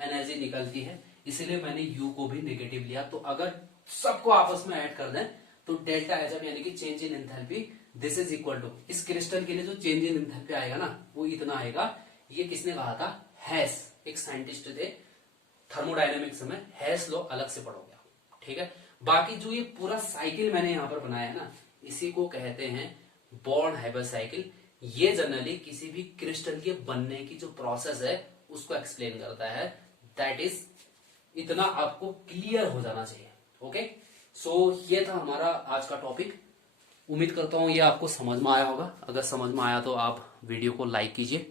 एनर्जी निकलती है, इसलिए मैंने यू को भी नेगेटिव लिया। तो अगर सबको आपस में ऐड कर दें तो डेल्टा HF यानी कि change in enthalpy, this is equal to, इस क्रिस्टल के लिए जो चेंज इन एंथैल्पी आएगा ना वो इतना आएगा। ये किसने कहा था, हैस, एक साइंटिस्ट थे थर्मोडायनेमिक्स में, हैस लॉ अलग से पढ़ोगे, ठीक है। बाकी जो ये पूरा साइकिल मैंने यहां पर बनाया है ना, इसी को कहते हैं बॉर्न हाइबर साइकिल। ये जनरली किसी भी क्रिस्टल के बनने की जो प्रोसेस है उसको एक्सप्लेन करता है। दैट इज, इतना आपको क्लियर हो जाना चाहिए, ओके। सो ये था हमारा आज का टॉपिक। उम्मीद करता हूँ ये आपको समझ में आया होगा। अगर समझ में आया तो आप वीडियो को लाइक कीजिए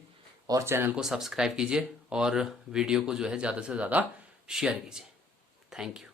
और चैनल को सब्सक्राइब कीजिए और वीडियो को जो है ज़्यादा से ज़्यादा शेयर कीजिए। Thank you.